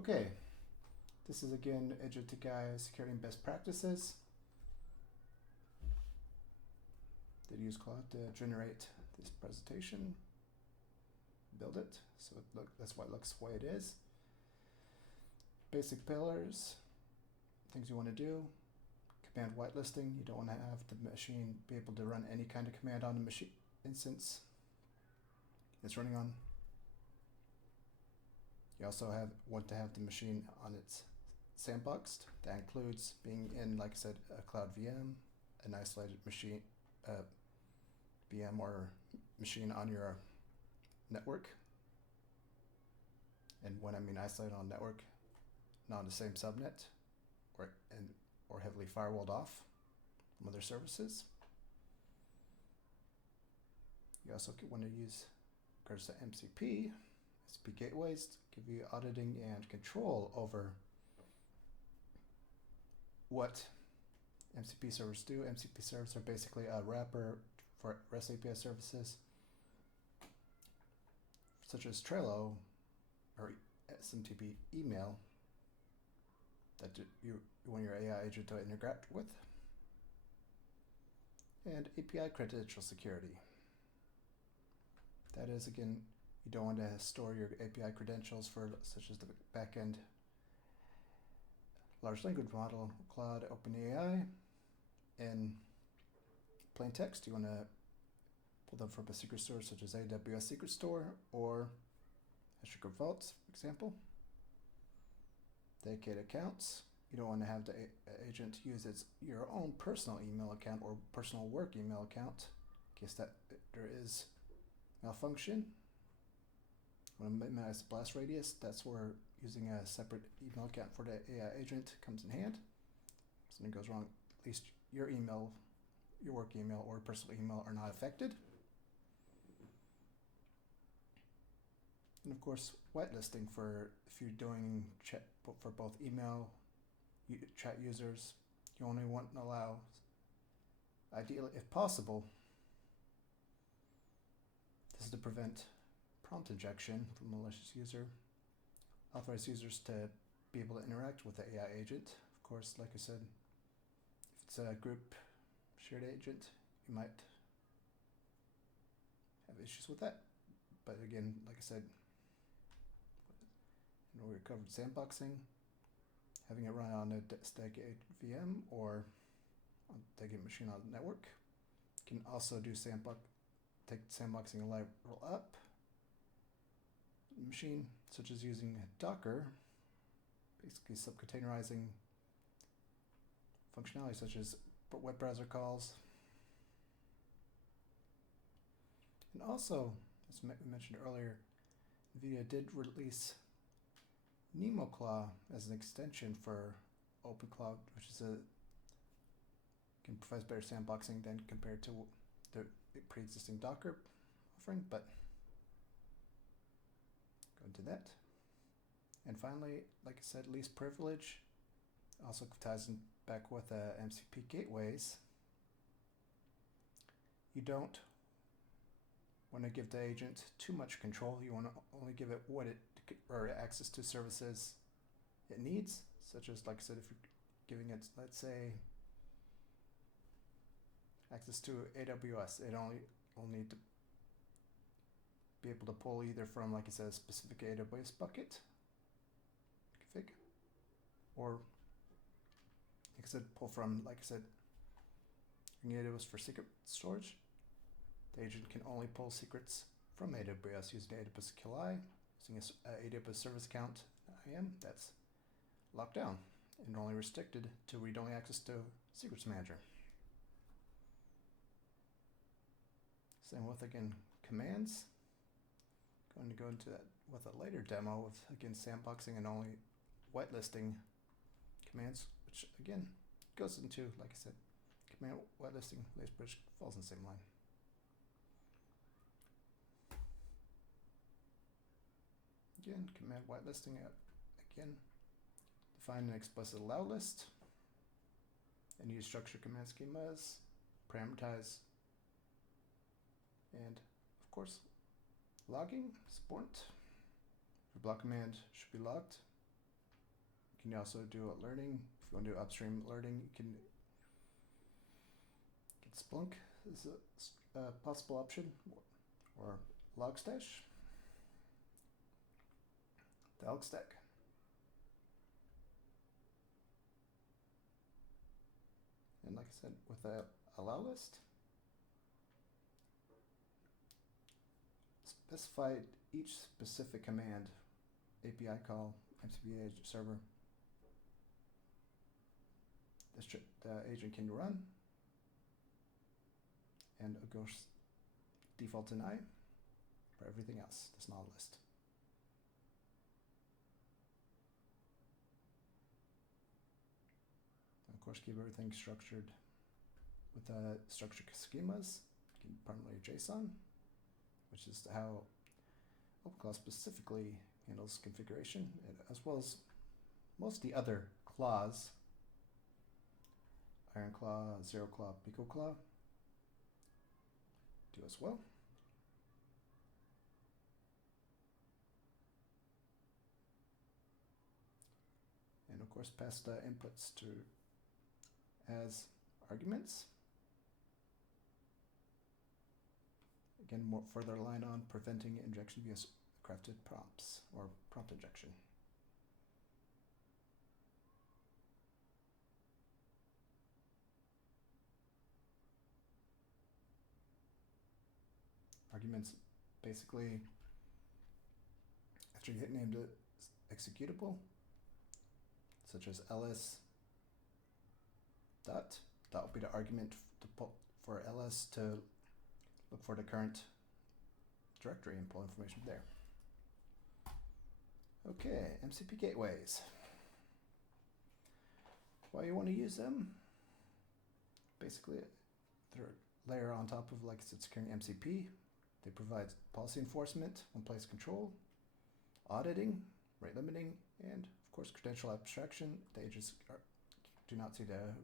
Okay, this is again Agentic security and best practices. Did use Claude to generate this presentation, build it, so that's why it looks the way it is. Basic pillars, things you want to do. Command whitelisting, you don't want to have the machine be able to run any kind of command on the machine instance it's running on. You also want to have the machine on its sandboxed. That includes being in, like I said, a cloud VM, an isolated machine, VM or machine on your network. And when I mean isolated on network, not on the same subnet or heavily firewalled off from other services. You also want to use regards to MCP gateways to give you auditing and control over what MCP servers do. MCP servers are basically a wrapper for REST API services, such as Trello or SMTP email, that you want your AI agent to interact with, and API credential security. That is, again, you don't want to store your API credentials for such as the backend large language model, Claude, OpenAI, in plain text. You want to pull them from a secret store such as AWS Secret Store or Azure Vaults, for example. Dedicated accounts. You don't want to have the agent use your own personal email account or personal work email account in case that there is malfunction. Want to minimize the blast radius. That's where using a separate email account for the AI agent comes in hand. If something goes wrong, at least your email, your work email or personal email are not affected. And of course, whitelisting for if you're doing chat for both email, chat users. You only want to allow, ideally, if possible, this is to prevent prompt injection from a malicious user. Authorize users to be able to interact with the AI agent. Of course, like I said, if it's a group shared agent, you might have issues with that. But again, like I said, we covered sandboxing, having it run on a dedicated VM or on a dedicated machine on the network. You can also do take sandboxing a level up. Machine, such as using Docker, basically subcontainerizing functionality such as web browser calls. And also, as we mentioned earlier, NVIDIA did release NemoClaw as an extension for OpenClaw, which is can provide better sandboxing than compared to the pre-existing Docker offering, but go into that. And finally, like I said, least privilege also ties in back with MCP gateways. You don't want to give the agent too much control. You want to only give it what it or access to services it needs, such as, like I said, if you're giving it, let's say, access to AWS, it will need to be able to pull either from, like I said, a specific AWS bucket config, or, like I said, pull from, like I said, AWS for secret storage. The agent can only pull secrets from AWS using AWS CLI, using an AWS service account IAM that's locked down and only restricted to read-only access to Secrets Manager. Same with, again, commands. Going to go into that with a later demo of, again, sandboxing and only whitelisting commands, which, again, goes into, like I said, command whitelisting, lace bridge falls in the same line. Again, command whitelisting, again, define an explicit allow list, and use structured command schemas, parameterize, and of course, logging, support. Your block command should be logged. You can also do learning. If you want to do upstream learning, you can get Splunk as a possible option, or Logstash, the Elk stack. And like I said, with the allow list, specify each specific command, API call, MCP agent server, the agent can run, and it goes default deny for everything else, this null list. And of course, keep everything structured with structured schemas. You can primarily JSON, which is how OpenClaw specifically handles configuration, as well as most of the other claws, IronClaw, ZeroClaw, PicoClaw, do as well. And of course, pass the inputs to as arguments. Again, more further line on preventing injection via crafted prompts or prompt injection. Arguments basically, after you hit named executable, such as ls dot, that will be the argument for ls to look for the current directory and pull information there. Okay, MCP gateways. Why you want to use them? Basically, they're a layer on top of, like I said, securing MCP. They provide policy enforcement, one-place control, auditing, rate limiting, and of course credential abstraction. The agents do not see the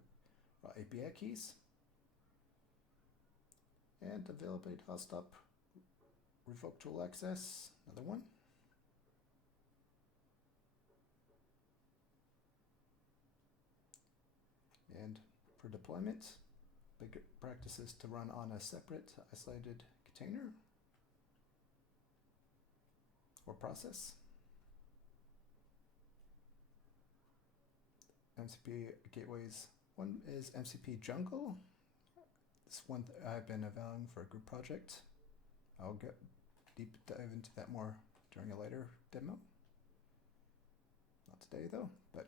API keys. And availability to stop, revoke tool access, another one. And for deployment, big practice is to run on a separate isolated container or process. MCP gateways, one is MCP Jungle. This one I've been evaluating for a group project. I'll get deep dive into that more during a later demo. Not today though, but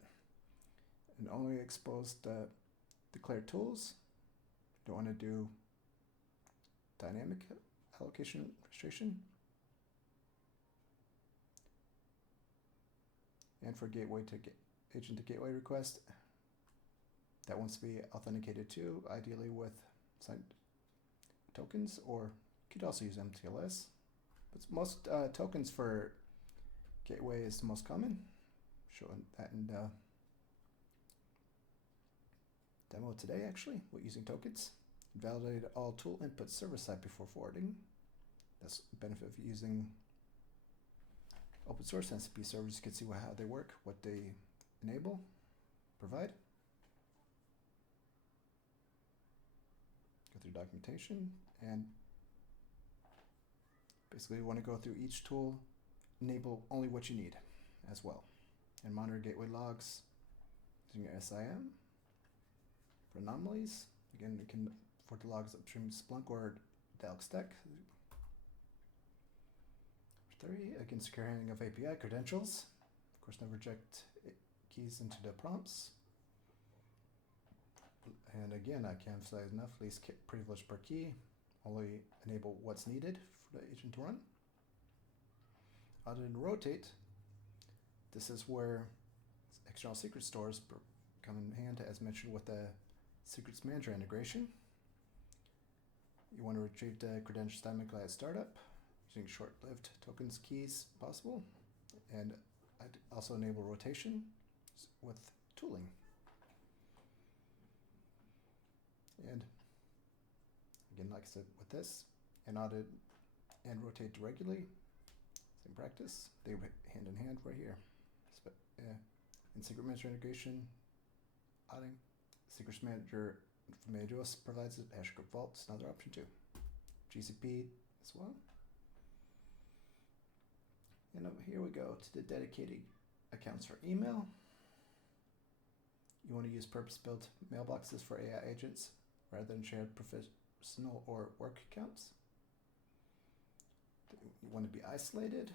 and only expose the declared tools. Don't want to do dynamic allocation registration. And for gateway to agent to gateway request, that wants to be authenticated too, ideally with signed tokens, or you could also use MTLS. But most tokens for gateway is the most common. Showing that in the demo today, actually, with using tokens. Validate all tool inputs server-side before forwarding. That's the benefit of using open source MCP servers. You can see how they work, what they enable, provide. Go through documentation, and basically you want to go through each tool, enable only what you need as well, and monitor gateway logs using your SIM for anomalies. Again, you can for the logs upstream Splunk or the Elk stack. 3, again, secure handling of API credentials. Of course, never inject keys into the prompts. And again, I can't emphasize enough, least privilege per key. Only enable what's needed for the agent to run. Audit and rotate. This is where external secret stores come in hand, as mentioned with the secrets manager integration. You want to retrieve the credentials dynamically at startup using short-lived tokens keys possible, and I'd also enable rotation with tooling. And again, like I said, with this, and audit and rotate regularly, same practice. They hand in hand right here. and secret manager integration. Adding secrets manager from AWS provides it. HashiCorp Vault is another option too. GCP as well. And over here we go to the dedicated accounts for email. You want to use purpose-built mailboxes for AI agents rather than shared professional or work accounts. You want to be isolated.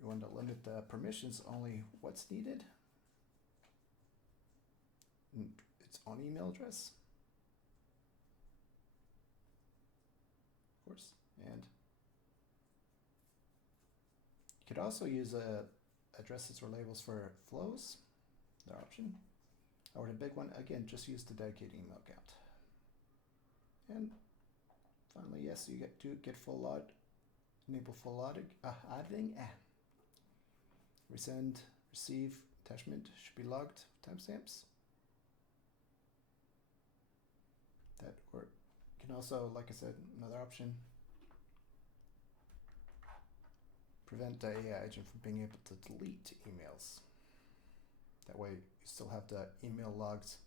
You want to limit the permissions only what's needed. And its own email address, of course. And you could also use addresses or labels for flows, another option. Or the big one, again, just use the dedicated email account. And finally, yes, you get full log, enable full auditing. Resend, receive, attachment should be logged, timestamps. That, or you can also, like I said, another option, prevent the AI agent from being able to delete emails. That way you still have the email logs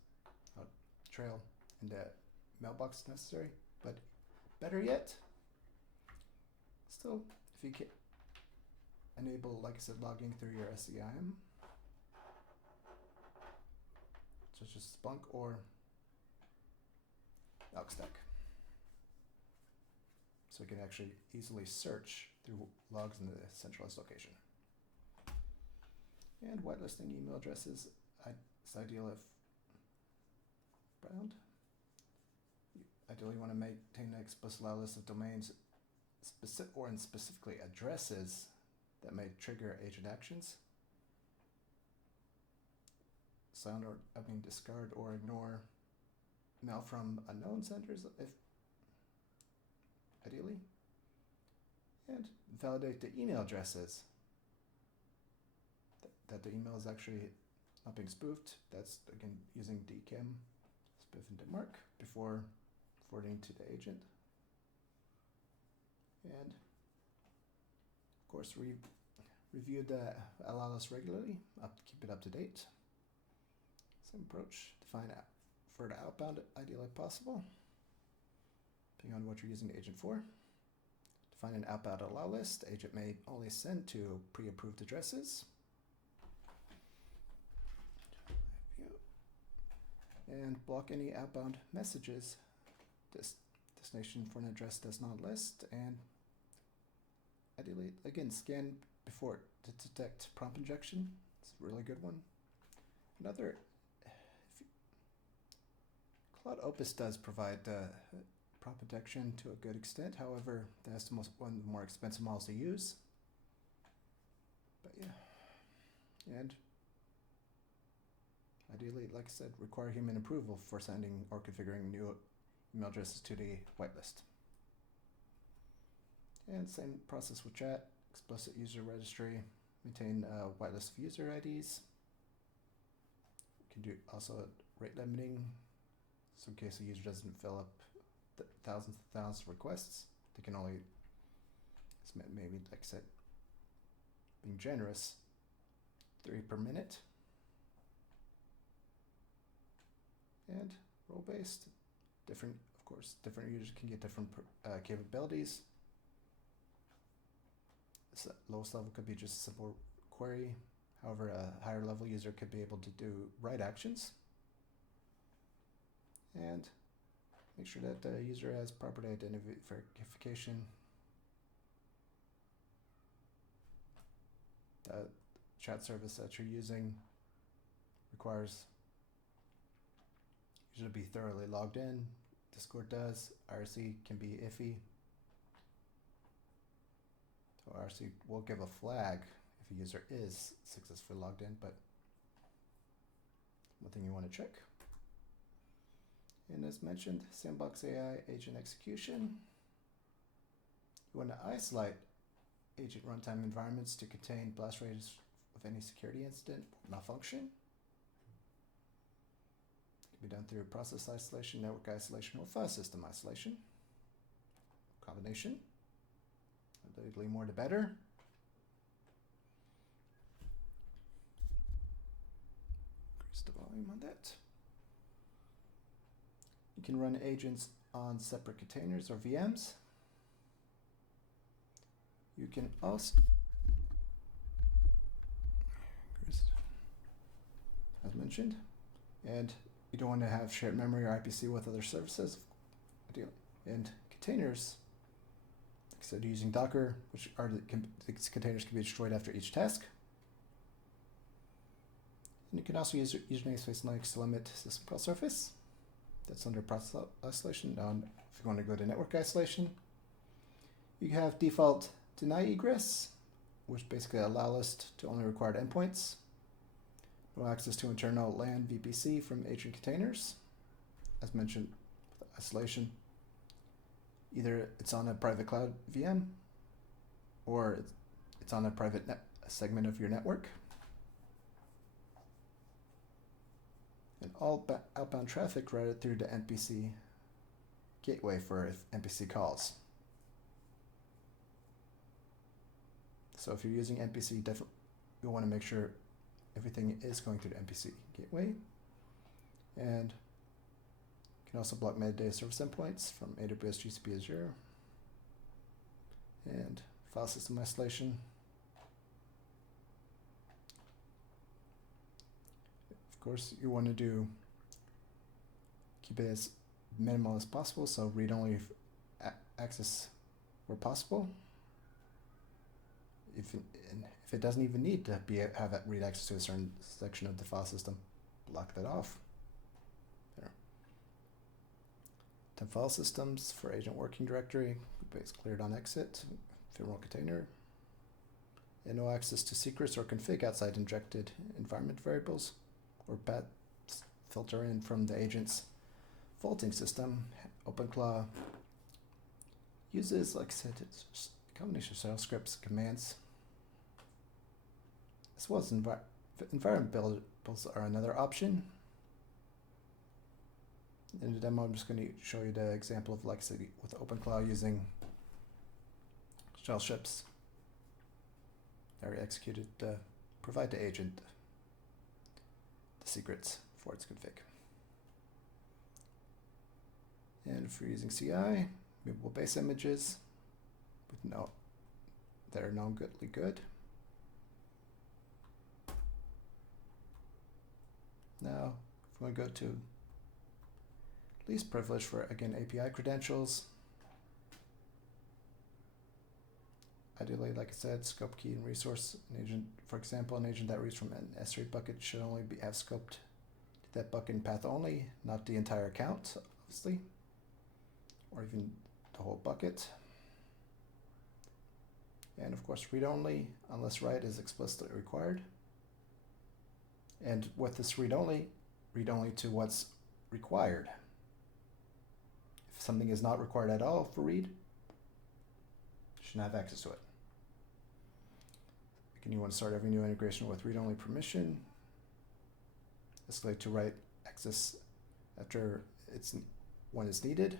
trail in the mailbox necessary. But better yet, still, if you can enable, like I said, logging through your SEIM, such as Splunk or Elkstack. So you can actually easily search through logs in the centralized location. And whitelisting email addresses, it's ideal if bound. Ideally, you want to maintain an explicit allow list of domains, specifically addresses that may trigger agent actions. Discard or ignore mail from unknown senders, if ideally, and validate the email addresses that the email is actually not being spoofed. That's again using DKIM, spoof and demarc, before forwarding to the agent. And of course, review the allow list regularly, keep it up to date. Same approach, define further outbound ideally possible, depending on what you're using the agent for. Define an outbound allow list. The agent may only send to pre-approved addresses. And block any outbound messages destination for an address does not list. And ideally, again, scan before to detect prompt injection. It's a really good one. Another, Cloud Opus does provide prompt detection to a good extent. However, that's one of the more expensive models to use. But yeah, and ideally, like I said, require human approval for sending or configuring new email addresses to the whitelist. And same process with chat, explicit user registry, maintain a whitelist of user IDs. You can do also rate limiting, so in case a user doesn't fill up thousands of requests, they can only, maybe, like I said, being generous, 3 per minute. And role-based, different users can get different capabilities. So lowest level could be just a simple query. However, a higher level user could be able to do write actions. And make sure that the user has proper identification. The chat service that you're using requires user to be thoroughly logged in. Discord does. IRC can be iffy. So IRC will give a flag if a user is successfully logged in, but one thing you want to check. And as mentioned, Sandbox AI agent execution. You want to isolate agent runtime environments to contain blast radius of any security incident or malfunction. It can be done through process isolation, network isolation, or file system isolation. Combination. Ideally, more the better. Increase the volume on that. You can run agents on separate containers or VMs. You can also, as mentioned, and you don't want to have shared memory or IPC with other services. And containers, like I said, using Docker, which are these containers can be destroyed after each task. And you can also use user namespace Linux to limit system call surface. That's under process isolation. Now, if you want to go to network isolation, you have default deny egress, which basically allow list to only required endpoints. No access to internal LAN VPC from agent containers. As mentioned, with isolation, either it's on a private cloud VM or it's on a private segment of your network. And all outbound traffic routed through the NPC gateway for NPC calls. So if you're using NPC, definitely you'll want to make sure everything is going through the NPC gateway. And you can also block metadata service endpoints from AWS, GCP, Azure. And file system isolation. Of course, you want to keep it as minimal as possible, so read-only access where possible. If it doesn't even need to have read access to a certain section of the file system, block that off. There. 10 file systems for agent working directory, base cleared on exit, firmware container, and no access to secrets or config outside injected environment variables, or paths filter in from the agent's faulting system. OpenClaw uses, like I said, it's just a combination of shell scripts, commands, as well as environment builds are another option. In the demo, I'm just going to show you the example of, like I said, with OpenClaw using shell scripts that are executed to provide the agent the secrets for its config. And if you're using CI, movable base images with that are non-goodly good. Now, if we want to go to least privilege for, again, API credentials, ideally, like I said, scope key and resource. An agent, for example, an agent that reads from an S3 bucket should only have scoped that bucket and path only, not the entire account, obviously, or even the whole bucket. And of course, read only unless write is explicitly required. And with this read only to what's required. If something is not required at all for read, you shouldn't have access to it. Again, you want to start every new integration with read-only permission. Escalate to write access after when it's needed.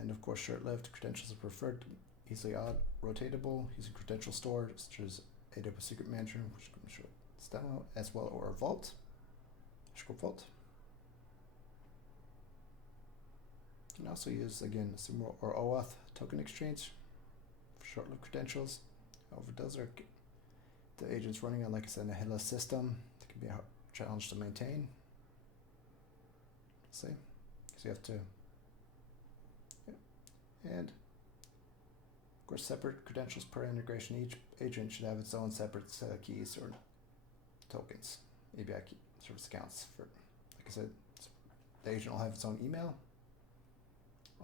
And of course, short-lived credentials are preferred, easily rotatable, using credential store such as AWS Secret Manager, which I'm sure it's demo, as well, or Vault, Scope Vault. You can also use, again, SIM or OAuth token exchange for short-lived credentials. However, those are the agents running on, like I said, a headless system that can be a challenge to maintain. See, because you have to. And of course, separate credentials per integration. Each agent should have its own separate set of keys or tokens, API key service accounts. For, like I said, the agent will have its own email,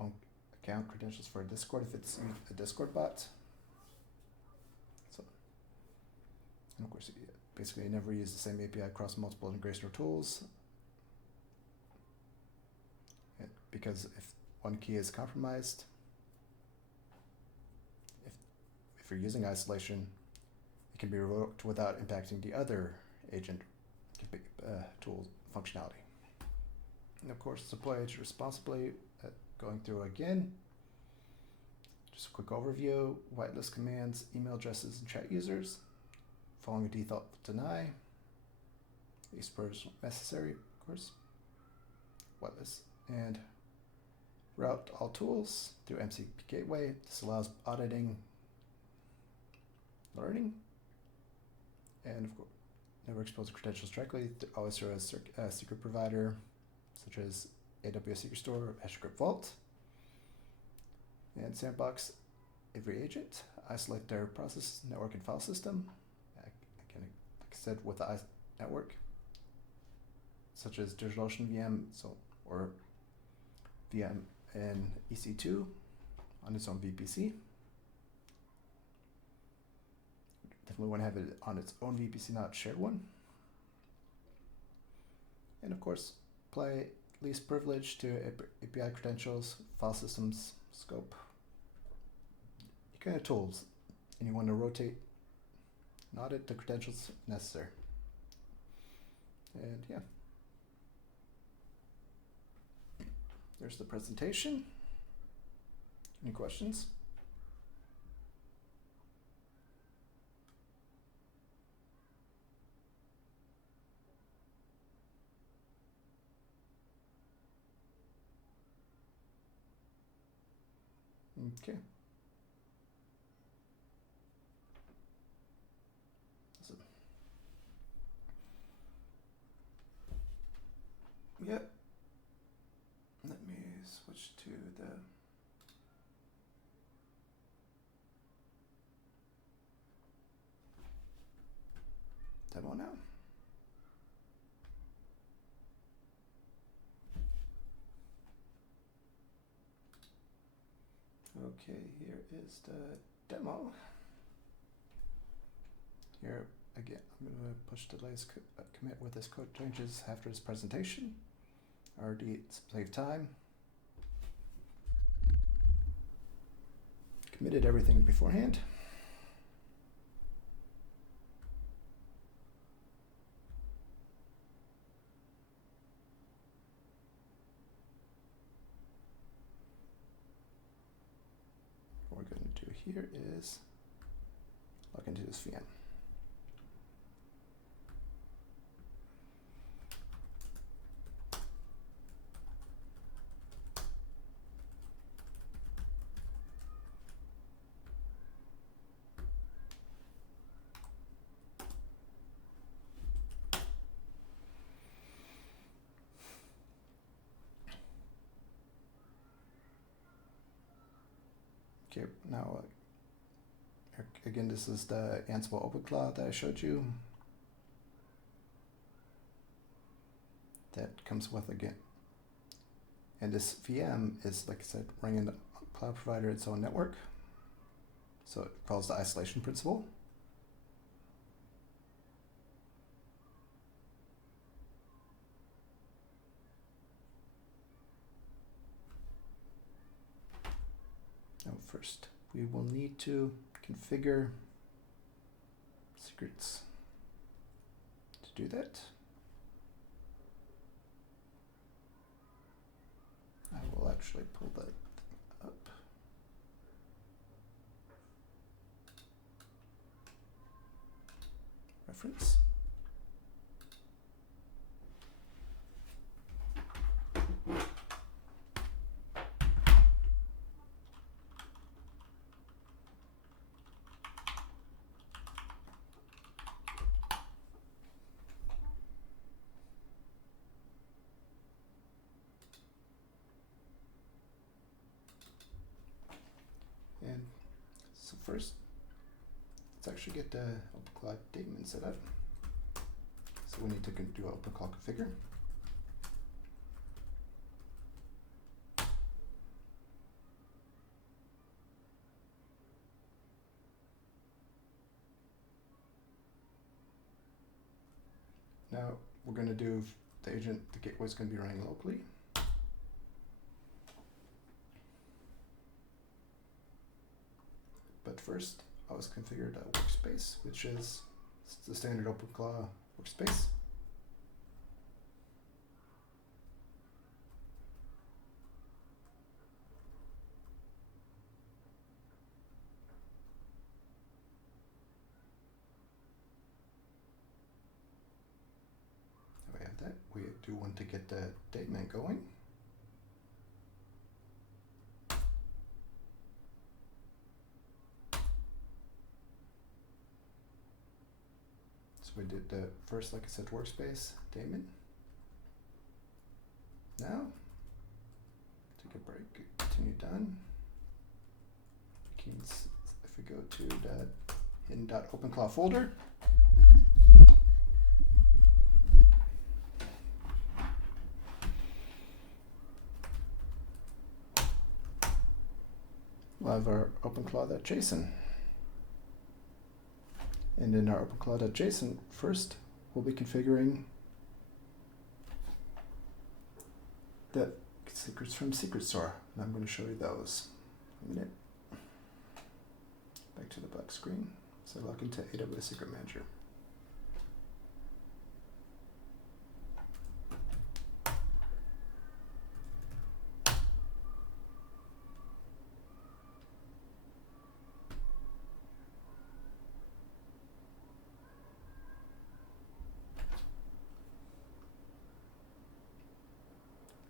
own account credentials for a Discord if it's a Discord bot. So, and of course, basically, you never use the same API across multiple integration or tools, because if one key is compromised, if you're using isolation, it can be revoked without impacting the other agent tool functionality. And of course, deploy agent responsibly, going through again, Just a quick overview, whitelist commands, email addresses, and chat users. Following a default deny. Least privilege necessary, of course. Whitelist. And route all tools through MCP gateway. This allows auditing, learning, and of course, never expose credentials directly. Always through a secret provider, such as AWS Secret Store or Azure Vault. And sandbox every agent. Isolate their process, network, and file system. Again, like I said, with the network, such as DigitalOcean VM, or VM and EC2 on its own VPC. Definitely want to have it on its own VPC, not a shared one. And of course, apply least privilege to API credentials, file systems, scope, your kind of tools, and you want to rotate and audit the credentials necessary. And yeah, there's the presentation. Any questions? Okay. So, yep. Let me switch to the demo now. Okay, here is the demo. Here, again, I'm going to push the latest commit with this code changes after this presentation. Already save time. Committed everything beforehand. What we're going to do here is log into this VM. Okay, now again, this is the Ansible OpenClaw that I showed you. That comes with, again, and this VM is, like I said, running the cloud provider its own network. So it follows the isolation principle. Now first, we will need to configure secrets. To do that, I will actually pull that up. Reference. And so first, let's actually get the OpenClaw daemon set up. So we need to do OpenClaw configure. Now we're going to do the gateway is going to be running locally. But first, I was configured a workspace, which is the standard OpenClaw workspace. that, we do want to get the daemon going. So we did the first, like I said, workspace daemon. Now, take a break, continue done. If we go to the in.openclaw folder, we'll have our OpenClaw.json. And in our OpenClaw.json, first we'll be configuring the secrets from Secret Store. And I'm going to show you those in a minute. Back to the black screen. So log into AWS Secret Manager.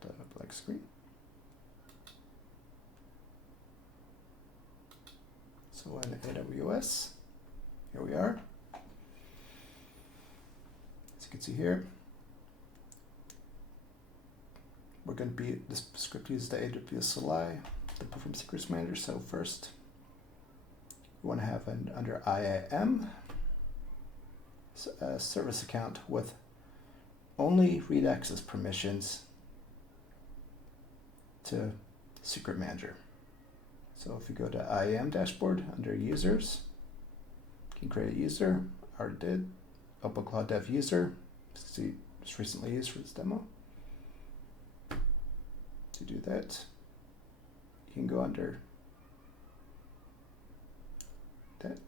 The black screen. So in AWS, here we are. As you can see here, we're going to be, this script uses the AWS CLI, the Perform Secrets Manager. So first, we want to have under IAM, a service account with only read access permissions to Secret Manager. So if you go to IAM dashboard under users, you can create a user. I already did. OpenClaw dev user. See, just recently used for this demo. To do that, you can go under that.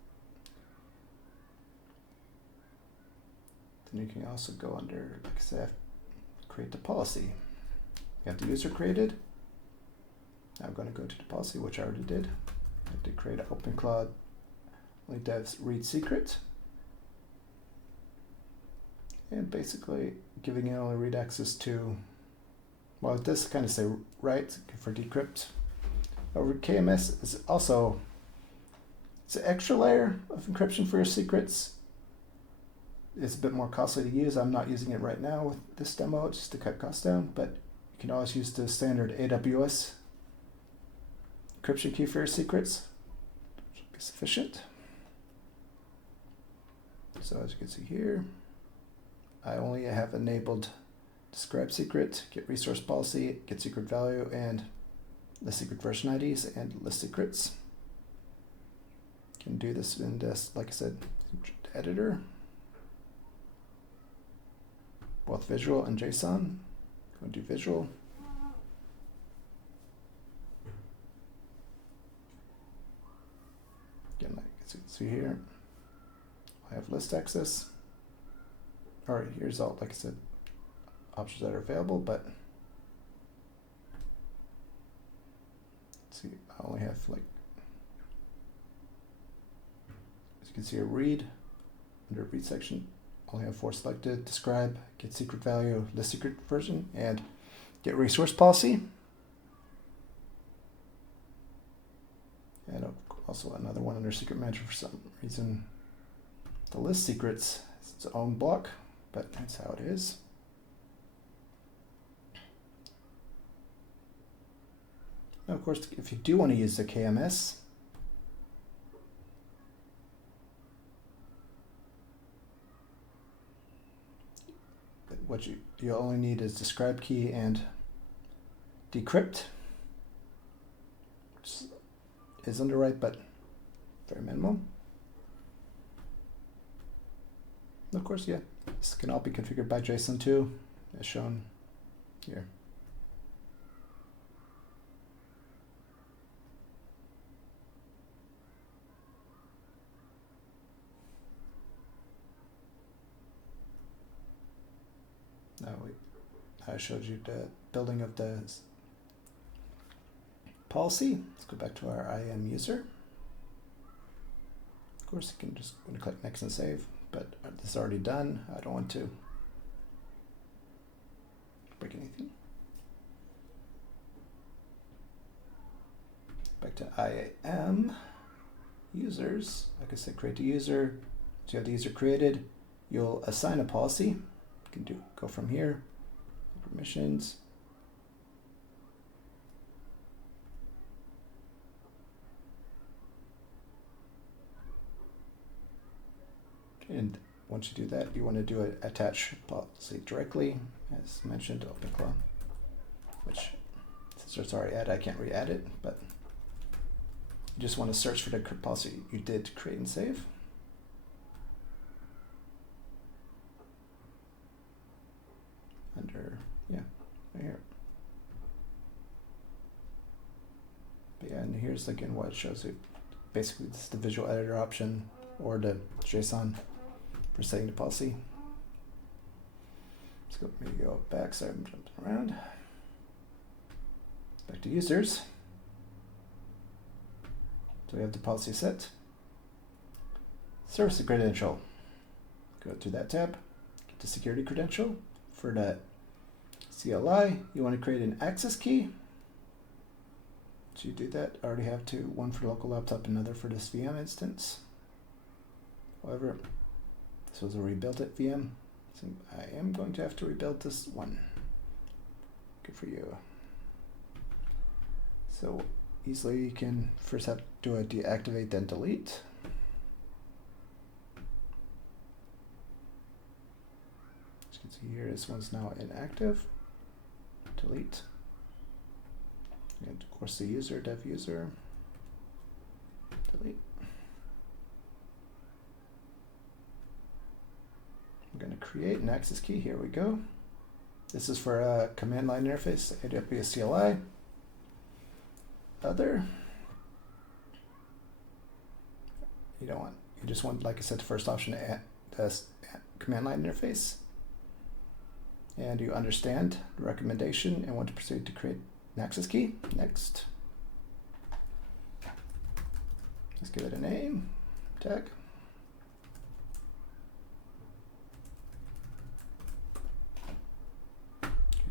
Then you can also go under, like I said, create the policy. You have the user created. Now I'm going to go to the policy, which I already did. I have to create an OpenClaw only devs read secret. And basically giving it only read access to, well, this kind of say write for decrypt. Over KMS is also, it's an extra layer of encryption for your secrets. It's a bit more costly to use. I'm not using it right now with this demo just to cut costs down, but you can always use the standard AWS encryption key for your secrets. Should be sufficient. So as you can see here, I only have enabled describe secret, get resource policy, get secret value, and the secret version IDs and list secrets. Can do this in this, like I said, editor, both visual and JSON. Go do visual. Again, like you can see here, I have list access. All right, here's all, like I said, options that are available, but let's see, I only have like, as you can see, a read, under read section, I only have 4 selected: describe, get secret value, list secret version, and get resource policy. And also another one under secret manager for some reason. The list secrets is its own block, but that's how it is. Now, of course, if you do want to use the KMS, what you only need is describe key and decrypt, which is underwrite, but very minimal. And of course, yeah, this can all be configured by JSON too, as shown here. Now I showed you the building of the policy. Let's go back to our IAM user. Of course, you can just click next and save, but this is already done. I don't want to break anything. Back to IAM users. Like I said, create a user. So you have the user created. You'll assign a policy. You can go from here, permissions. And once you do that, you want to do an attach policy directly, as mentioned, OpenClaw, which since it's already added, I can't re-add it, but you just want to search for the policy you did create and save. Under, yeah, right here. But yeah, and here's again what it shows you. Basically, it's the visual editor option or the JSON for setting the policy. Let's go, maybe go back, sorry, I'm jumping around. Back to users. So we have the policy set. Service credential. Go to that tab, get the security credential. For that CLI, you want to create an access key. So you do that, I already have two, one for the local laptop, another for this VM instance. However, this was a rebuilt it VM, so I am going to have to rebuild this one. Good for you. So easily you can first have to do a deactivate, then delete. As you can see here, this one's now inactive. Delete. And of course the user, dev user. Delete. I'm going to create an access key. Here we go. This is for a command line interface, AWS CLI. Other. You don't want, you just want, like I said, the first option, the command line interface. And you understand the recommendation and want to proceed to create an access key. Next. Let's give it a name, tag.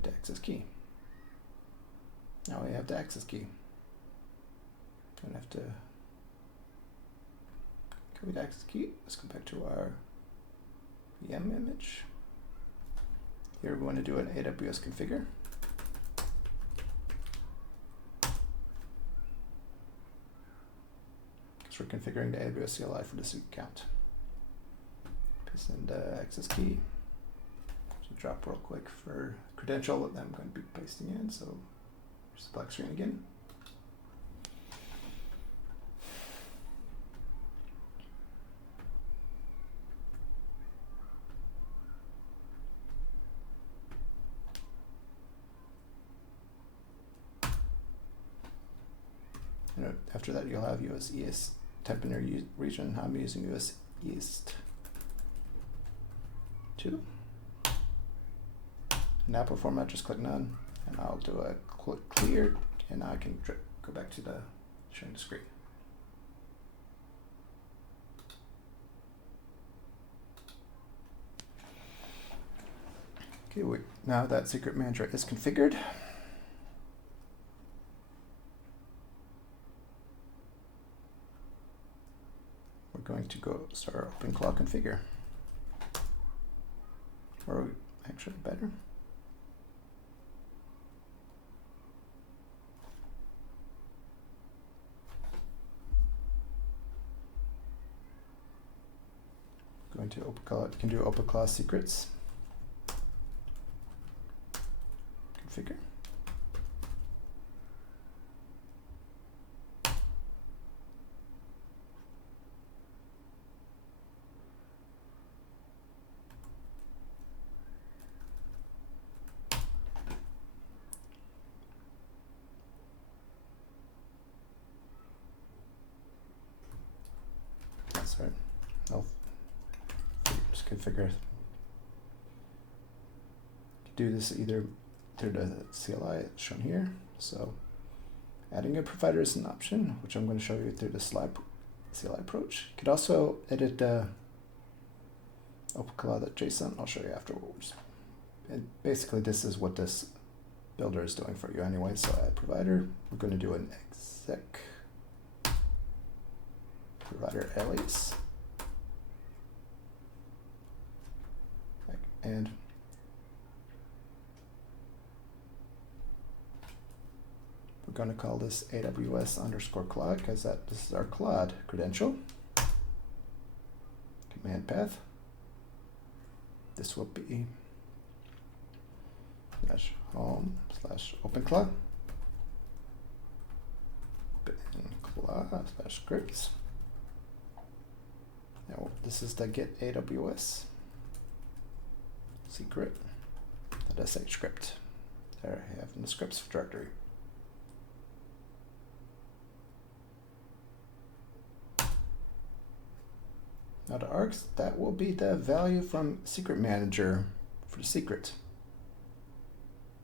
The access key. Now we have the access key. Don't have to copy the access key. Let's go back to our VM image. Here we want to do an AWS configure. Because we're configuring the AWS CLI for this account. Paste in the access key. So drop real quick for credential that I'm going to be pasting in. So here's the black screen again. And after that, you'll have US East. Type in your region. I'm using US East 2. Now format, just click none, and I'll do a click clear, and I can go back to the showing the screen. Okay, now that secret manager is configured. We're going to go start OpenClaw configure. Or actually better. Going to OpenClaw, you can do OpenClaw secrets. Configure. Sorry, I'll just configure. Do this either through the CLI shown here. So adding a provider is an option, which I'm going to show you through the CLI approach. You could also edit OpenClaw.json. I'll show you afterwards. And basically this is what this builder is doing for you anyway. So add provider, we're going to do an exec provider alias. And we're going to call this AWS_Claude because this is our Claude credential. Command path. This will be /home/OpenClaw. /scripts. Now this is the get AWS secret.sh script. There I have in the scripts directory. Now the args, that will be the value from secret manager for the secret.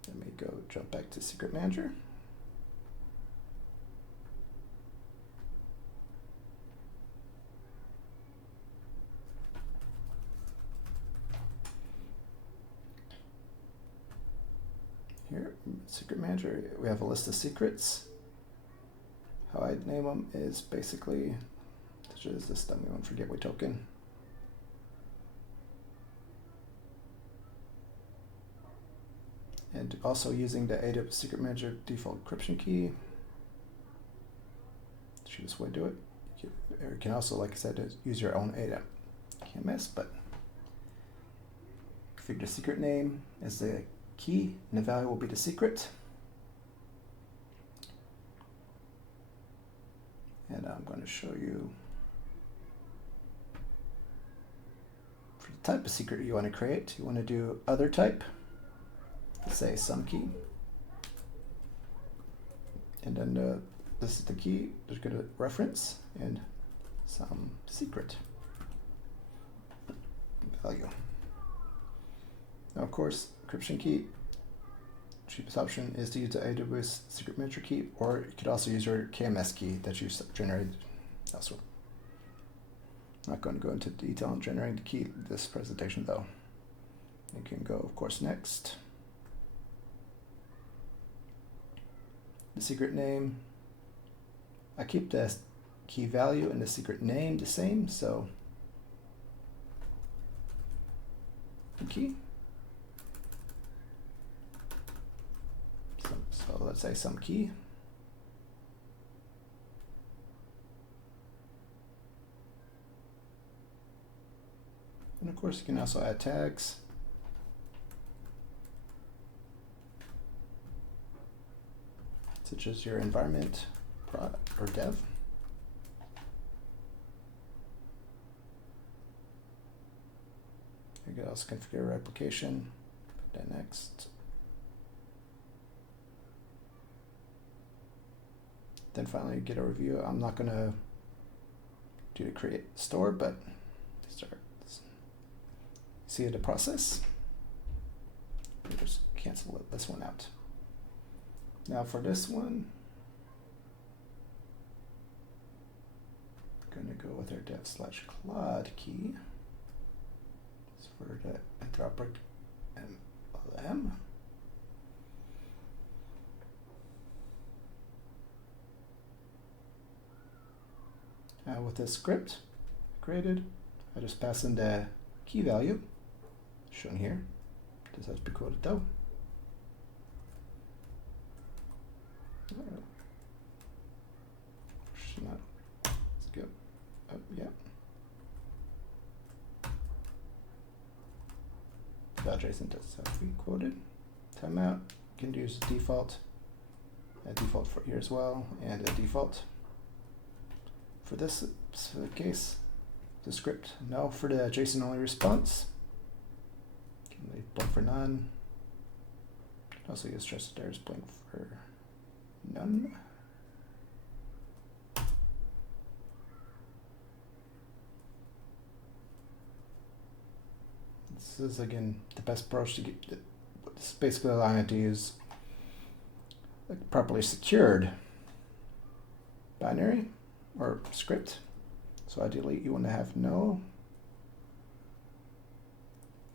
Let me go jump back to secret manager. Here, secret manager, we have a list of secrets. How I name them is basically, such as this dummy one for gateway token. And also using the AWS secret manager default encryption key. Cheapest way to do it. You can also, like I said, use your own KMS, but configure the secret name as the key, and the value will be the secret. And I'm going to show you for the type of secret you want to create. You want to do other type, let's say some key, and then this is the key. There's going to reference and some secret value. Now, of course, encryption key, cheapest option is to use the AWS secret manager key, or you could also use your KMS key that you generated elsewhere. I'm not going to go into detail on generating the key this presentation though. You can go, of course, next. The secret name, I keep the key value and the secret name the same, so the key. So let's say some key. And of course, you can also add tags. Such as your environment, product, or dev. You can also configure replication. Put that next. Then finally get a review. I'm not going to do the create store, but start. See the process. Just cancel this one out. Now for this one, I'm going to go with our dev/Claude key. It's for the Anthropic MLM. With this script created, I just pass in the key value shown here. This has to be coded though. Let's go up, yeah. JSON does have to be quoted. Timeout, you can use default, a default for here as well, and a default. For this case, the script, no for the JSON only response. Can leave blank for none. Also use trusted errors blank for none. This is again the best approach to get. This is basically allowing it to use a properly secured binary or script. So ideally you want to have no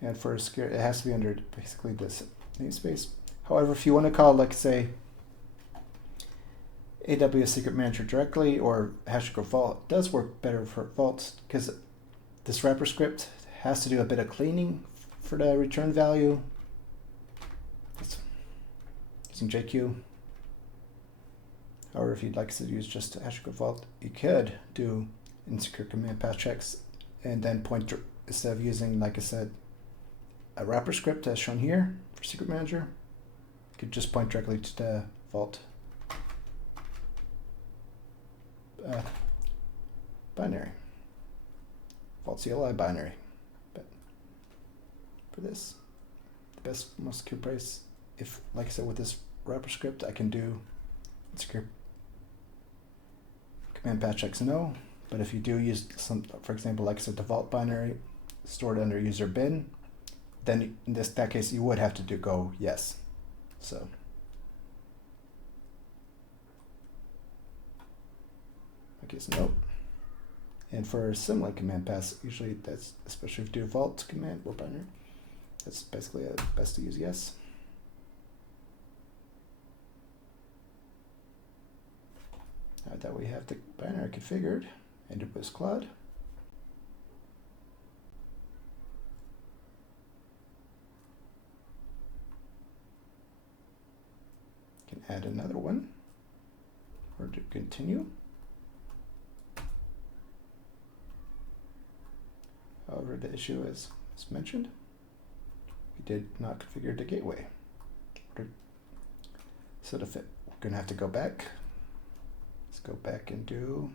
And for a secure, it has to be under basically this namespace. However, if you want to call, like, say, AWS Secret Manager directly or HashiCorp Vault, it does work better for Vault because this wrapper script has to do a bit of cleaning for the return value. It's using JQ. Or if you'd like to use just HashiCorp Vault, you could do insecure command path checks and then point to, instead of using, like I said, a wrapper script as shown here for Secret Manager, you could just point directly to the Vault binary, Vault CLI binary. But for this, the best, most secure place, if, like I said, with this wrapper script, I can do insecure command path checks no, but if you do use some, for example, like I said, the Vault binary stored under user bin, then in that case you would have to go yes. So I guess nope. And for similar command paths, usually that's, especially if you do Vault command or binary, that's basically best to use yes. Now that we have the binary configured, AWS Cloud, can add another one or to continue. However, the issue is, as mentioned, we did not configure the gateway. So to fit, we're going to have to go back. Let's go back and do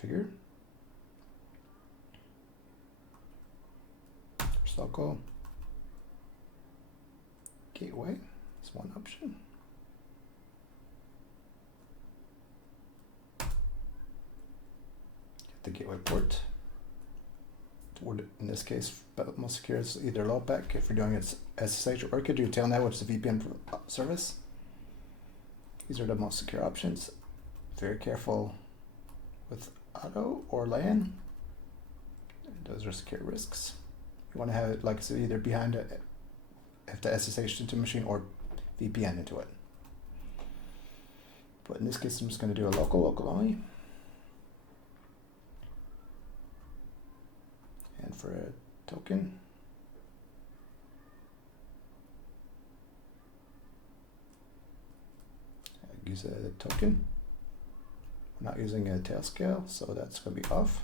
configure. Circle gateway is one option. Get the gateway port. In this case, most secure is either loopback if you're doing it SSH, or you could do Telnet, which is a VPN service. These are the most secure options. Very careful with auto or LAN. Those are secure risks. You want to have it, like I said, either behind it, have to SSH into a machine or VPN into it. But in this case, I'm just going to do a local only. And for a token, I use a token. We're not using a tail scale, so that's going to be off.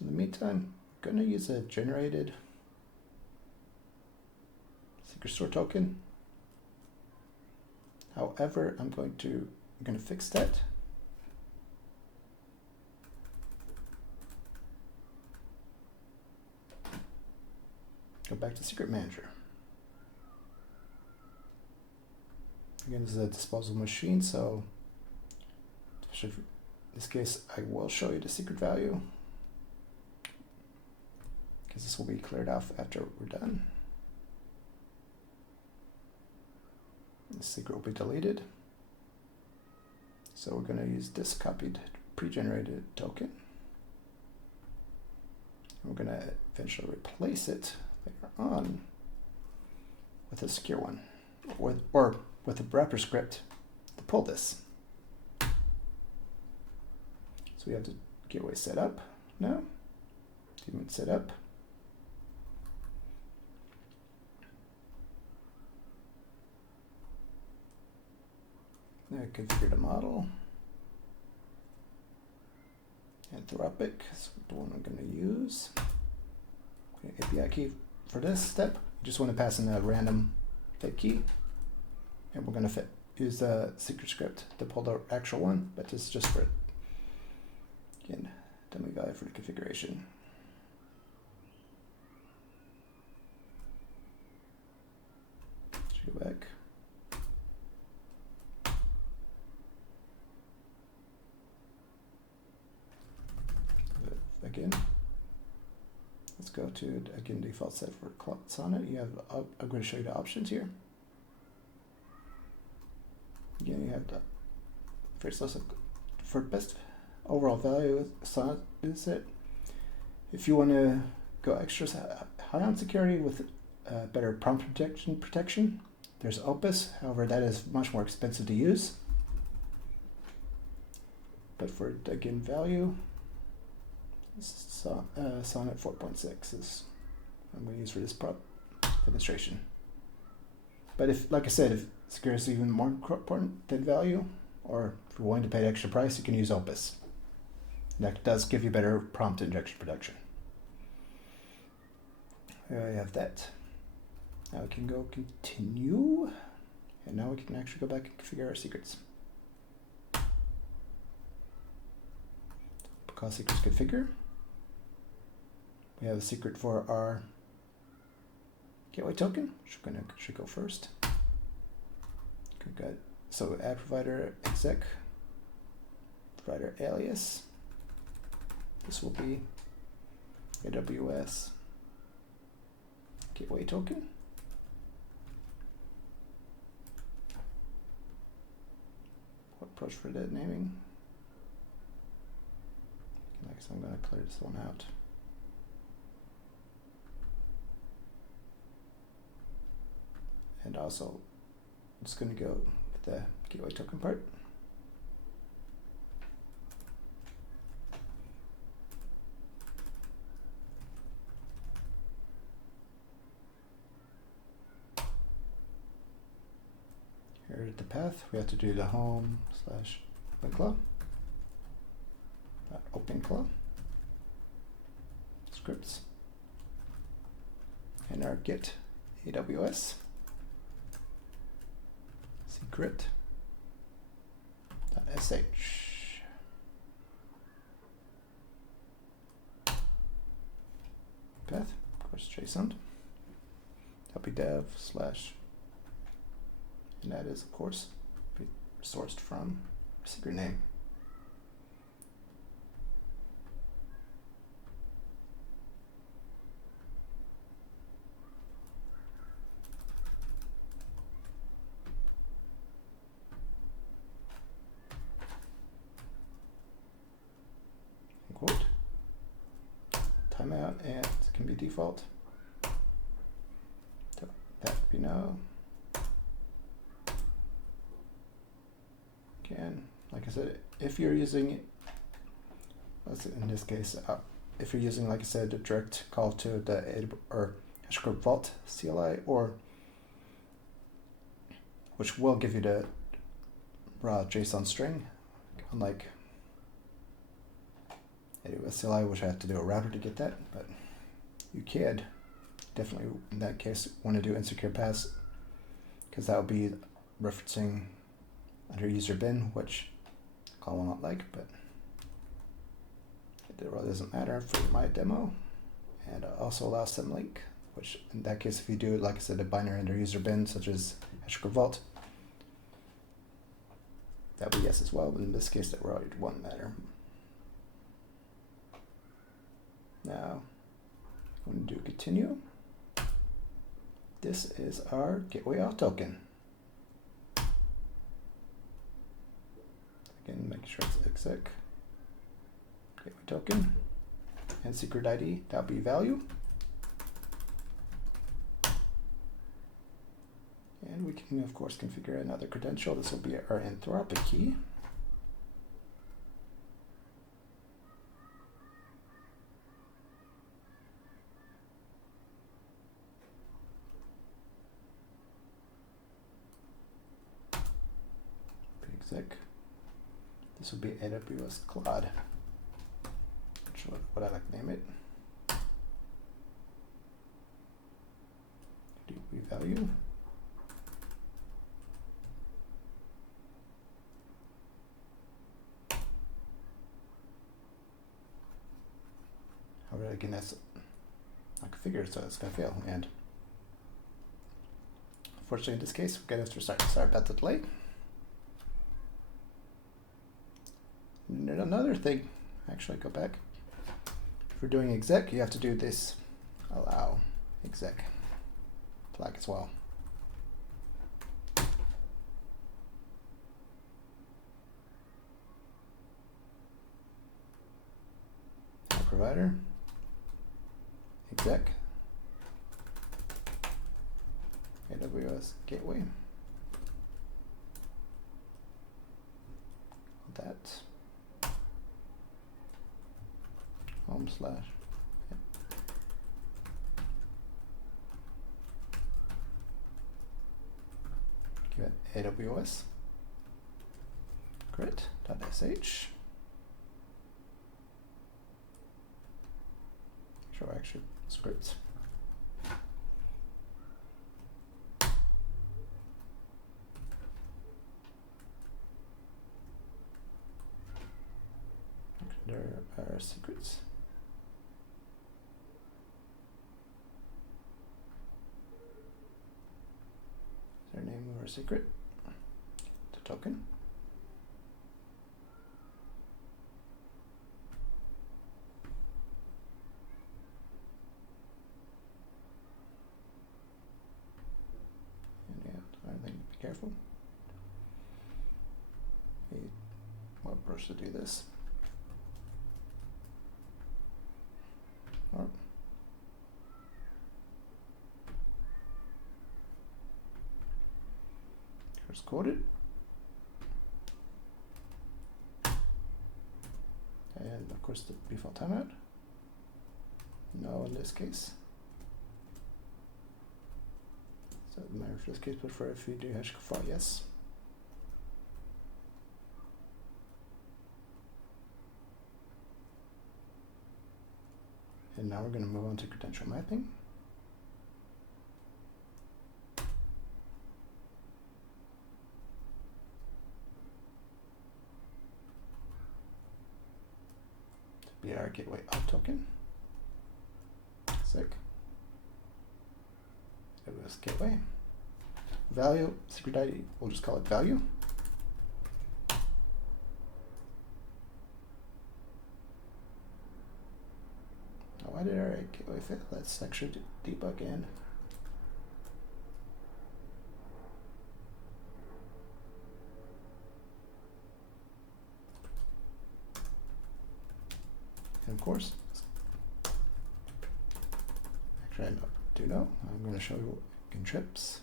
In the meantime, I'm going to use a generated secret store token. However, I'm going to fix that. Go back to Secret Manager. Again, this is a disposable machine, so in this case, I will show you the secret value, because this will be cleared off after we're done. The secret will be deleted. So we're going to use this copied pre-generated token. We're going to eventually replace it later on with a secure one, or with a wrapper script to pull this. So we have the gateway set up now. Daemon set up. Now configure the model. Anthropic is the one I'm going to use. API key for this step. You just want to pass in a random fake key. And we're going to use the secret script to pull the actual one, but this is just for, again, dummy value for the configuration. Let's go back. let's go to, again, default set for Sonnet. You have, I'm going to show you the options here. Again, you have the first list for best overall value. Sonnet is it. If you want to go extra high on security with better prompt protection, there's Opus. However, that is much more expensive to use. But for, again, value, Sonnet 4.6 is I'm going to use for this demonstration. But if, like I said, if security is even more important than value, or if you're willing to pay the extra price, you can use Opus. That does give you better prompt injection protection. There we have that. Now we can go continue, and now we can actually go back and configure our secrets. Because secrets configure, we have a secret for our gateway token, which should go first. Good. So add provider exec, provider alias. This will be AWS gateway token. What approach for that naming? Next, I'm going to clear this one out. And also, I'm just going to go with the gateway token part. Here's the path. We have to do the home / OpenClaw. OpenClaw scripts and our git AWS secret .sh path, of course, JSON wdev / and that is, of course, sourced from secret name. Quote, timeout, and it can be default. That would be no. Again, like I said, if you're using, in this case, if you're using, like I said, a direct call to the HashiCorp Vault CLI, or which will give you the raw JSON string, unlike AWS CLI, which I have to do a router to get that, but you can definitely, in that case, want to do insecure paths, because that will be referencing under user bin, which I will not like, but it really doesn't matter for my demo. And also allow symlink, which in that case, if you do, like I said, a binary under user bin, such as HashiCorp Vault, that would be yes as well, but in this case, that really won't matter. Now, I'm going to do continue. This is our gateway auth token. Again, make sure it's exec gateway token and secret ID. That'll be value. And we can, of course, configure another credential. This will be our Anthropic key. This would be AWS Cloud, which what I like to name it. DB value. However, again, that's not configured, so it's going to fail. And unfortunately, in this case, we're going to have to restart. Sorry about the delay. And another thing, actually, go back. If we're doing exec, you have to do this allow exec flag as well. Provider, exec, AWS gateway. That home slash. Yep. Give it AWS grid.sh. Show actual scripts. There are secrets. Is there a name of our secret? The token. And yeah, I think be careful. What brush to do this? First coded. And of course the default timeout. No in this case. So my first case, but for if you do hash file, yes. And now we're going to move on to credential mapping. Be our gateway out token. Sick. AWS gateway. Value, secret ID, we'll just call it value. Now, why did our gateway fail? Let's actually debug in. And of course, actually I do know, I'm going to show you contrips.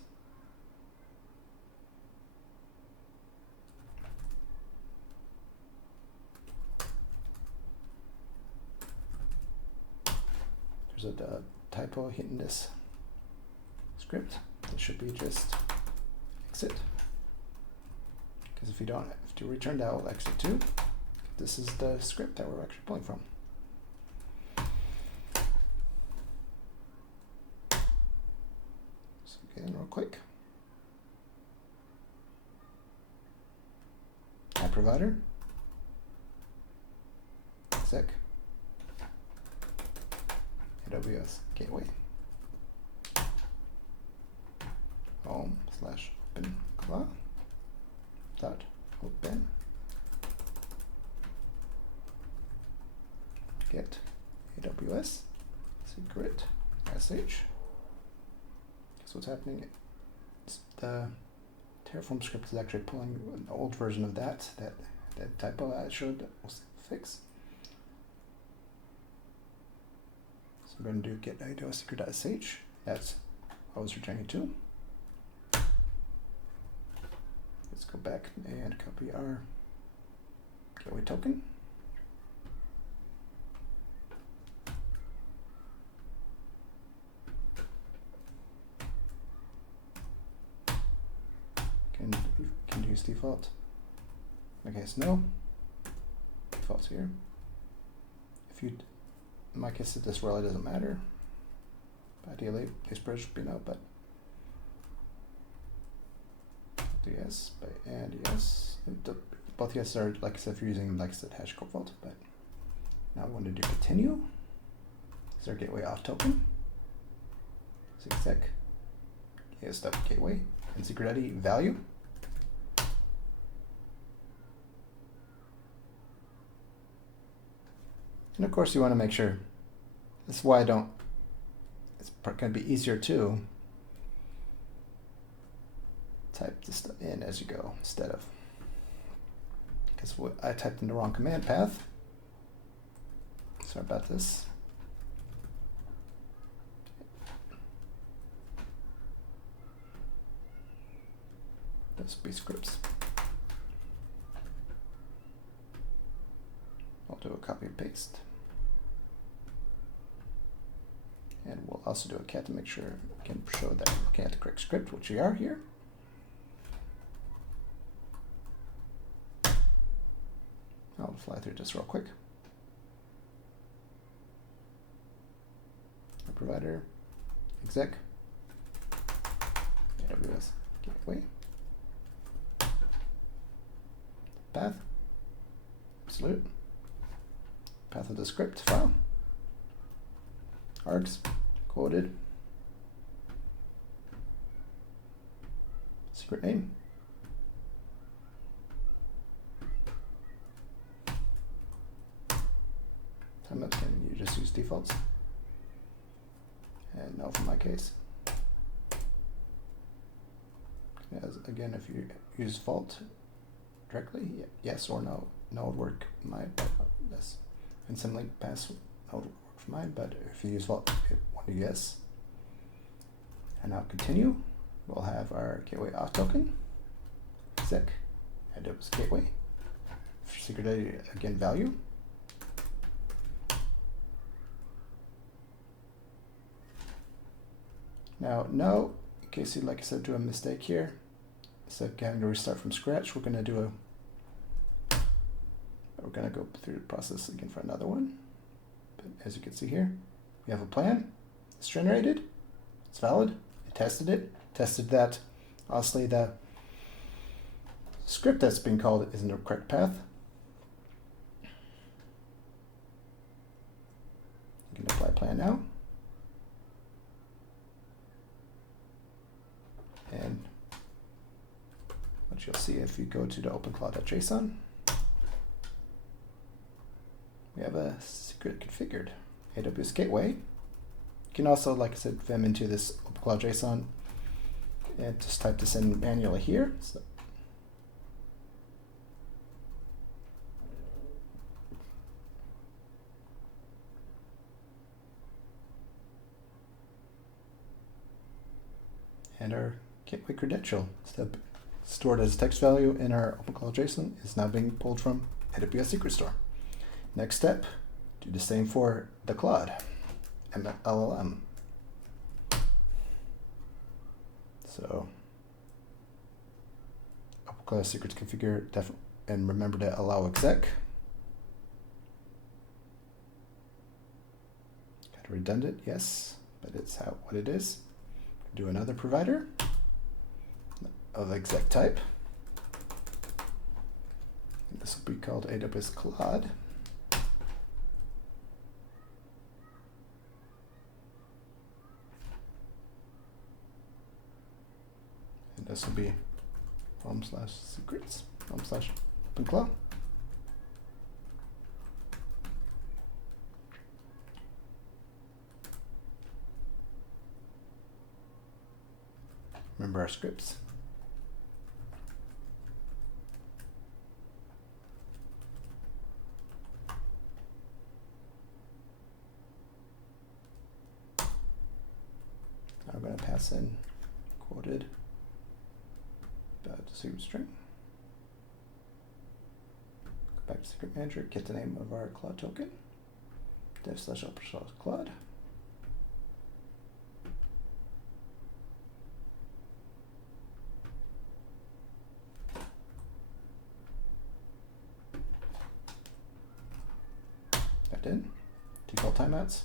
There's a typo in this script. It should be just exit. Because if you return that, will exit too. This is the script that we're actually pulling from. So get in real quick. App provider. Exec. AWS gateway. Home slash OpenClaw dot open. Get AWS secret sh. So what's happening? It's the Terraform script is actually pulling an old version of that typo I showed that was fixed. So I'm going to do get AWS secret.sh. That's what I was returning to. Let's go back and copy our gateway token. Can use default. Okay, so no. Default's here. If you, in my case, this really doesn't matter. Ideally, this bridge should be no, but do yes, and yes. Both yes are, like I said, if you're using, like I said, hash default, but now I want to do continue. Is our gateway auth token? Exec. Yes, that gateway and secret ID value. And of course, you want to make sure. This is why I don't it's going to be easier to type this stuff in as you go instead of, because I typed in the wrong command path. Sorry about this. Those will be scripts. I'll do a copy and paste. And we'll also do a cat to make sure we can show that we're looking at the correct script, which we are here. I'll fly through this real quick. Provider, exec, AWS gateway, path, absolute, path of the script file, args, quoted, secret name, timeouts, can you just use defaults? And no for my case. As again, if you use vault directly, yes or no, no would work for mine, but yes. And symlink pass no would work for mine, but if you use vault, it would be yes. And now continue. We'll have our gateway auth token, exec, AWS gateway, secret ID again value. Now, no, in case you, like I said, do a mistake here, instead of having to restart from scratch, we're going to do we're going to go through the process again for another one. But as you can see here, we have a plan, it's generated, it's valid, it, tested that, obviously the script that's being called is in the correct path. You can apply plan now. And what you'll see if you go to the OpenClaw.json, we have a secret configured AWS gateway. You can also, like I said, vim into this OpenClaw.json and just type this in manually here. So and our gateway credential stored as text value in our OpenClaw.json is now being pulled from AWS Secret Store. Next step, do the same for the Claude LLM. So OpenClaw secrets configure and remember to allow exec. Kind of redundant, yes, but it's what it is. Do another provider of exec type. And this will be called AWS Claude. And this will be home/secrets, home/OpenClaw. Remember our scripts. I'm going to pass in quoted secret string. Go back to secret manager, get the name of our Claude token, dev/Claude. In default timeouts.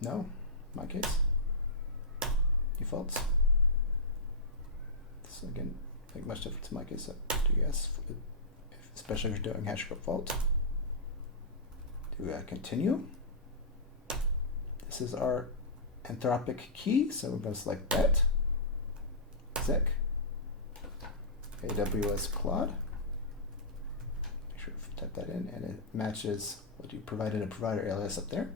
No, in my case. Defaults. So again, make much difference in my case. So do yes, especially if you're doing HashiCorp Vault. Do continue. This is our Anthropic key, so we're going to select that. Exec. AWS Claude. Type that in and it matches what you provided a provider alias up there.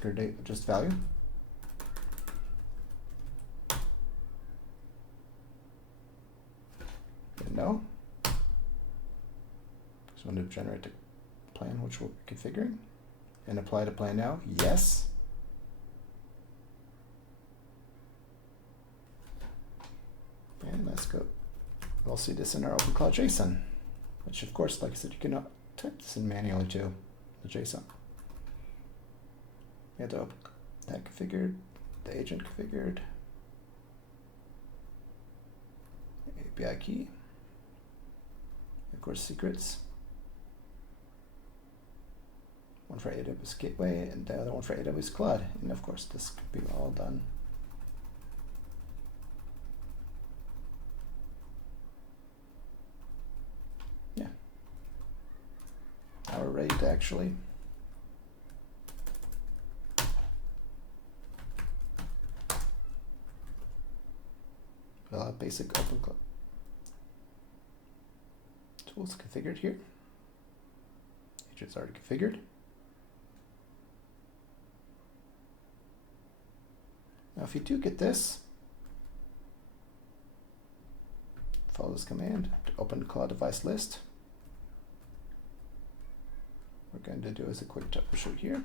Secure just value. And no. Just want to generate a plan which we're configuring. And apply to plan now. Yes. And let's go. We'll see this in our OpenClaw JSON, which of course, like I said, you cannot type this in manually too, the JSON. We have that configured, the agent configured, API key, of course secrets. One for AWS Gateway and the other one for AWS Cloud. And of course, this could be all done. Yeah. Now we're ready to actually fill out basic OpenClaw tools configured here. Agent's already configured. Now if you do get this, follow this command to open Claw device list. What we're going to do is a quick troubleshoot here.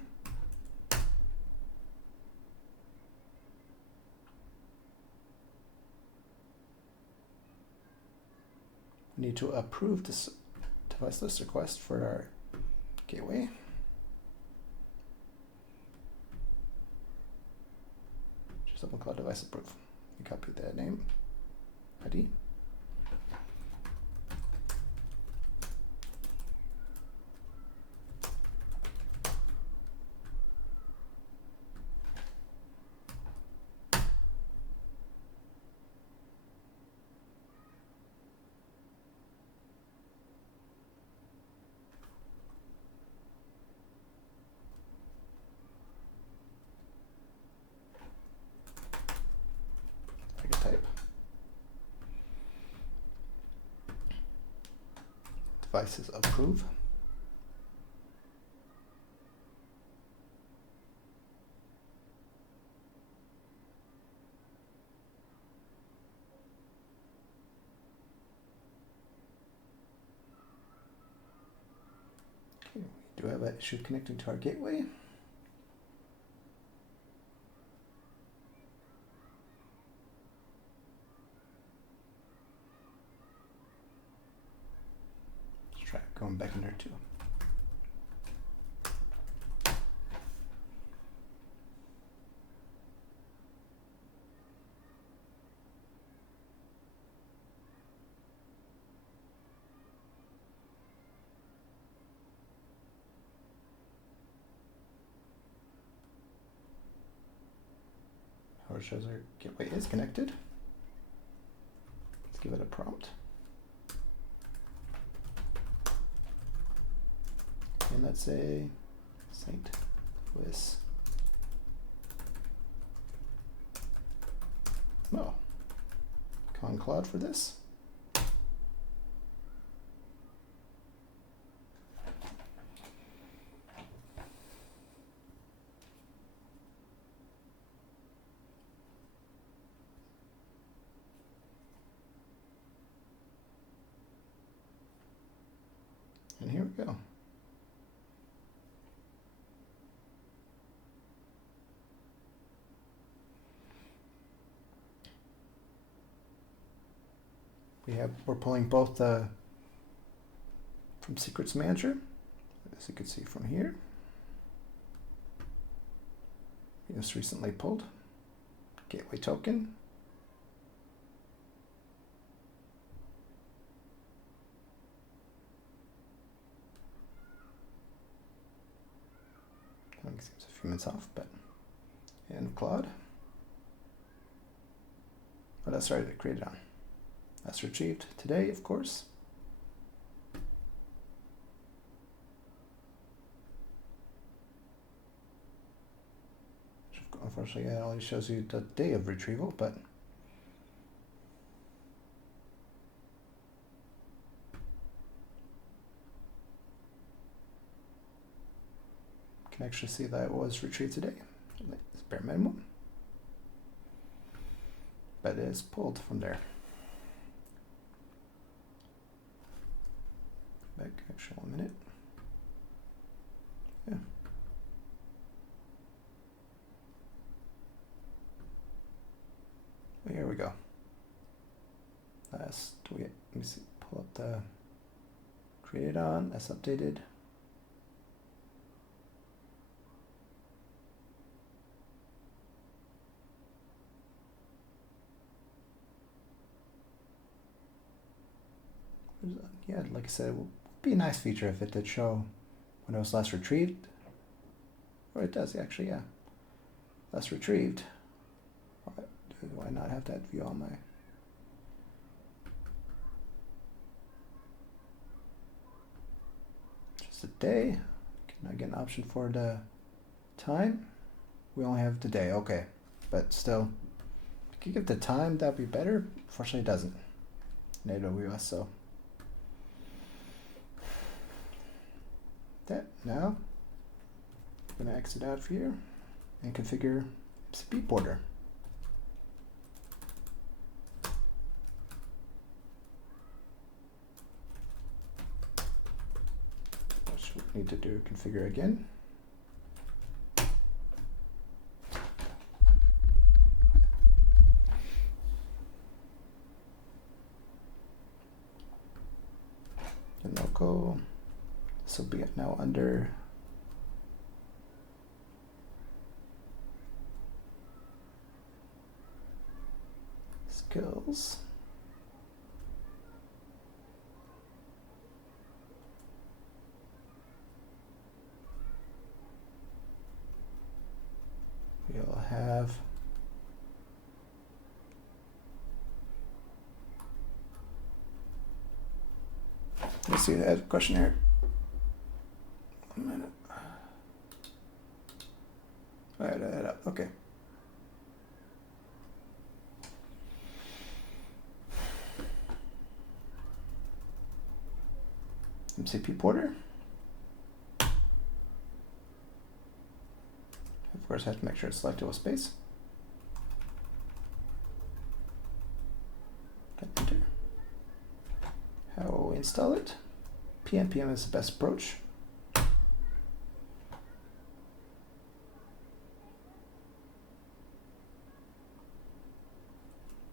We need to approve this device list request for our gateway. OpenClaw device approve. We copy that name, ID. Devices approve. Okay, we do have an issue connecting to our gateway. Going back in there too. How it shows our gateway is connected. Let's give it a prompt. And let's say St. Louis. Oh, con Cloud for this. And here we go. We're pulling both from Secrets Manager, as you can see from here. We just recently pulled gateway token. I think it seems a few minutes off, but and Claude. Oh, that's right, it created on. That's retrieved today, of course. Unfortunately, it only shows you the day of retrieval, but can actually see that it was retrieved today. It's bare minimum. But it is pulled from there. Back actually 1 minute. Yeah. Well, here we go. Let me see, pull up the created on, that's updated. Yeah, like I said, it would be a nice feature if it did show when it was last retrieved. Or it does actually, yeah. Last retrieved. Do I not have that view on my... Just a day. Can I get an option for the time? We only have the day, okay. But still, if you could give the time, that'd be better. Fortunately, it doesn't in AWS, so. That now, I'm gonna exit out of here and configure MCP porter. Which we need to do configure again. And local. This will be now under skills. We'll have let's see, I have a question here. 1 minute. All right, add up. Okay. MCP porter. Of course, I have to make sure it's selected with space. Hit enter. How will we install it? PnPM is the best approach.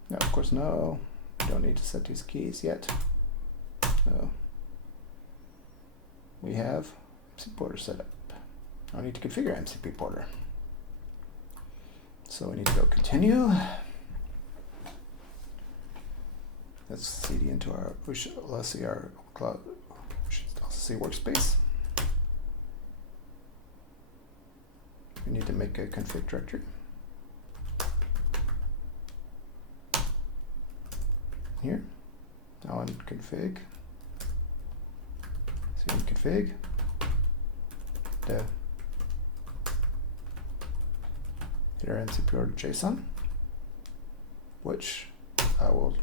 No, of course, no. We don't need to set these keys yet. No. We have MCP porter set up. I need to configure MCP porter. So we need to go continue. Let's CD into our, let's see our cloud, we should also see workspace. We need to make a config directory. Here, on config, cd config, dev, hit our MCP porter JSON, which I will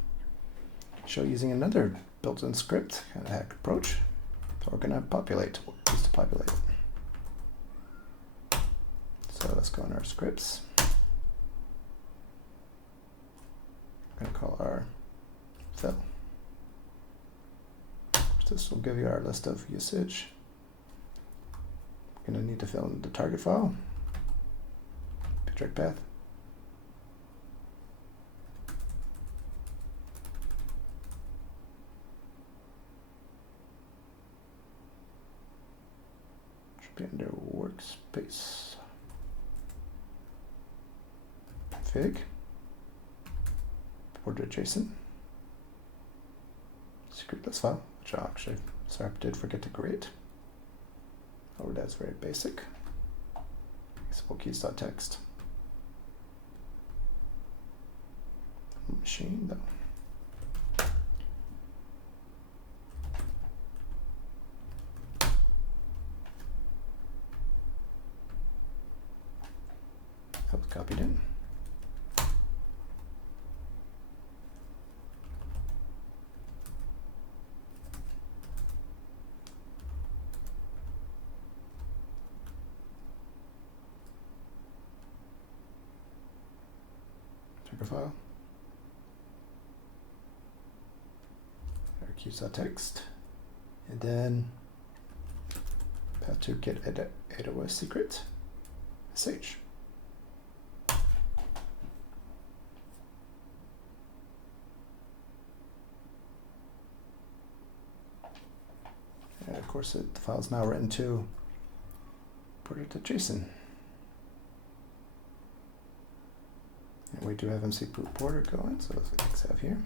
show using another built-in script kind of hack approach. So we're gonna populate, we'll use to populate it. So let's go in our scripts. I'm gonna call our fill. This will give you our list of usage. We're gonna need to fill in the target file, direct path. Should be under workspace. Config. Porter JSON. Secretless file, which I actually, sorry, I did forget to create. Oh, that's very basic. Simple keys.txt. Machine though. That was copied in. file. Our queues.txt, and then path to get AWS secret sh. And of course, the file is now written to porter.json. And we do have MC porter going, so let's have here.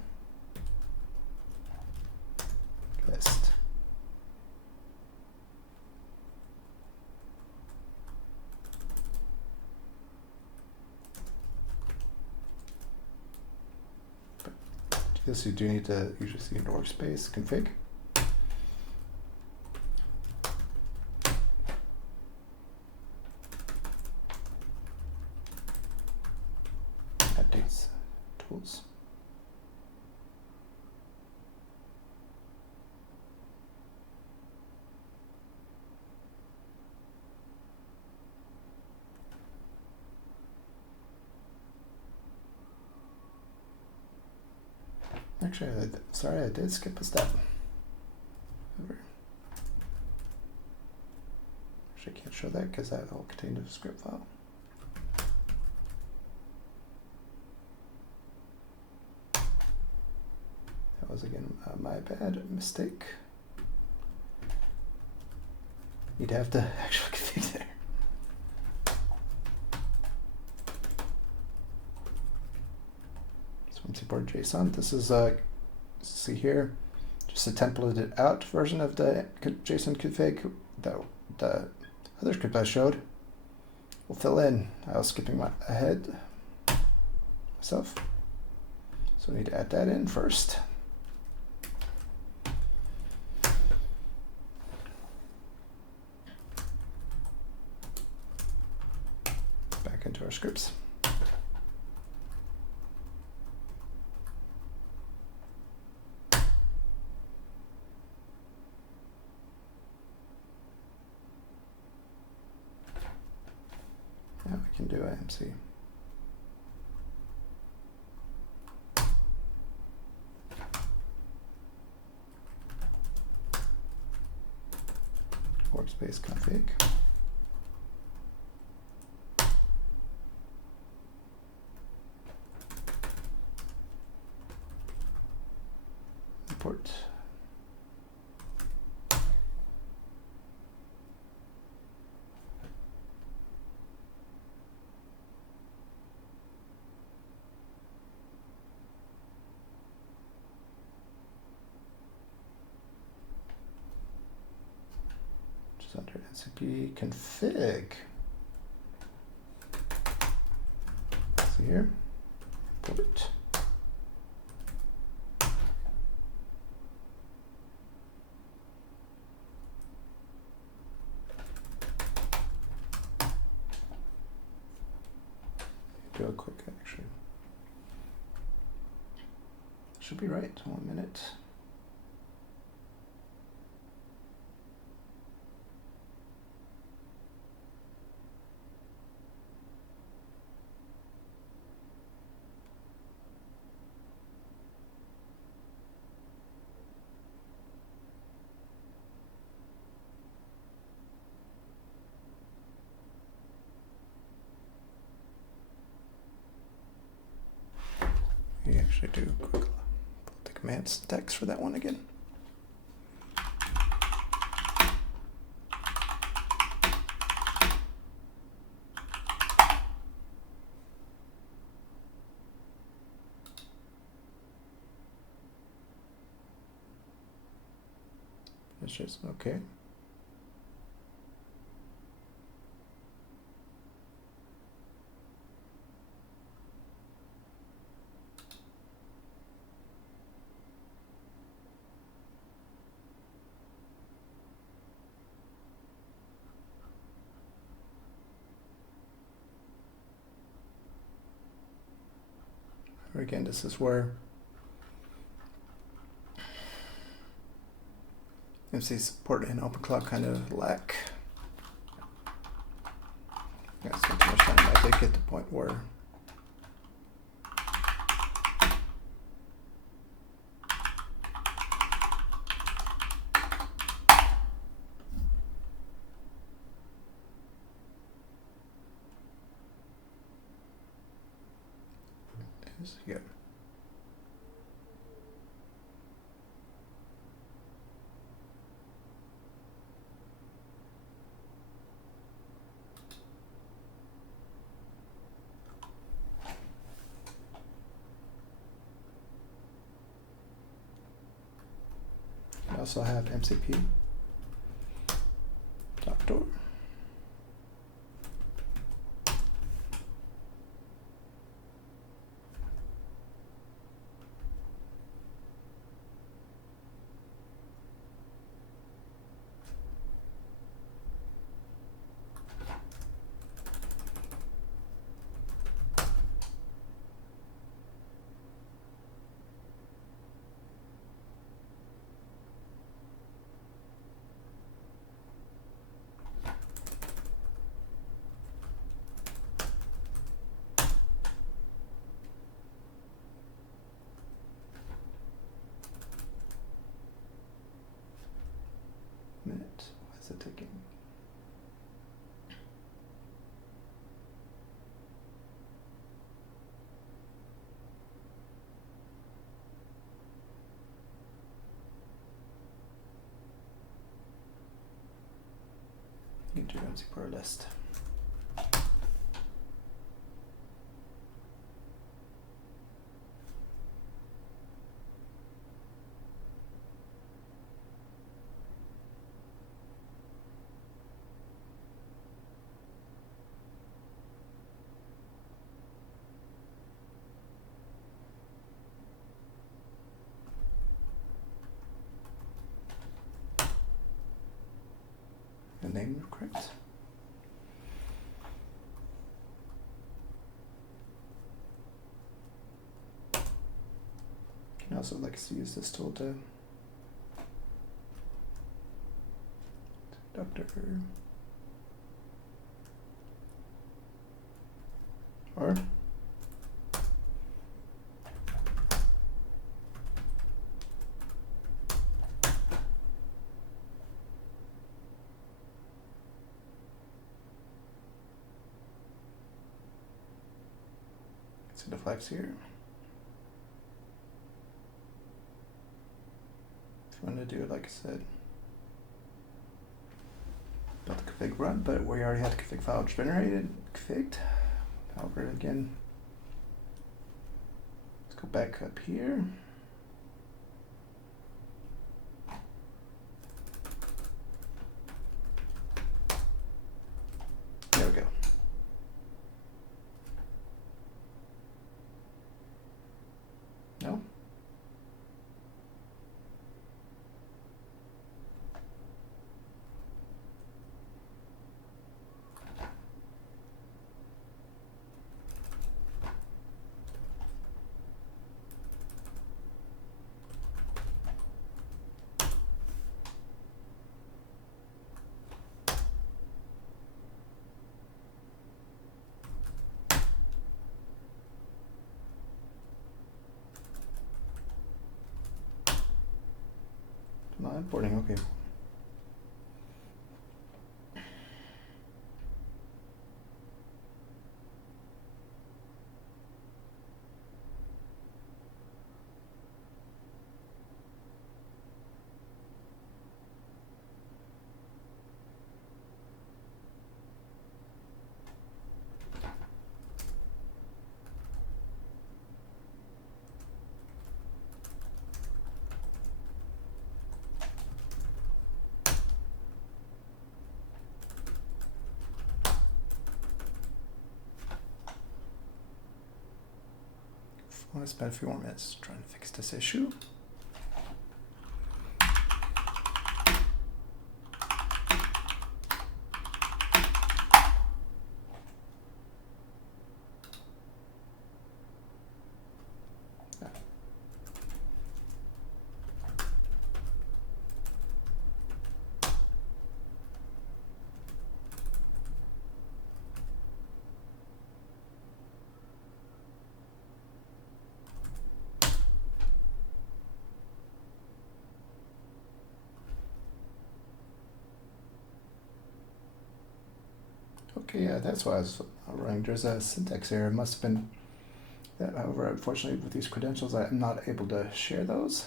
List. But to this, you do need to usually see an workspace config. Updates tools. Actually, sorry, I did skip a step. Over. Actually, I can't show that because that all contained a script file. That was again my bad mistake. You'd have to actually config there. Support JSON. This is see here, just a templated out version of the JSON config that the other script I showed will fill in. I was skipping ahead myself, so we need to add that in first. Back into our scripts. Now we can do MC. Workspace config. Import. Under ncp config. See here, import. Do a quick actually. Should be right. 1 minute. We actually do quick pull the command syntax for that one again. It's just okay. Again, this is where MC support and OpenClaw kind of lack. I spent too much time. I did get to the point where here. I also have MCP, doctor. Minute. Why is it taking? Get your MC per list. The name correct. You can also like to use this tool to doctor or see the flags here. If you want to do it, like I said, about the config run, but we already had config file generated, configured. However, again, let's go back up here. There we go. No? Not importing, okay. I want to spend a few more minutes trying to fix this issue. Okay, yeah, that's why I was running. There's a syntax error. It must have been that. However, unfortunately, with these credentials, I'm not able to share those.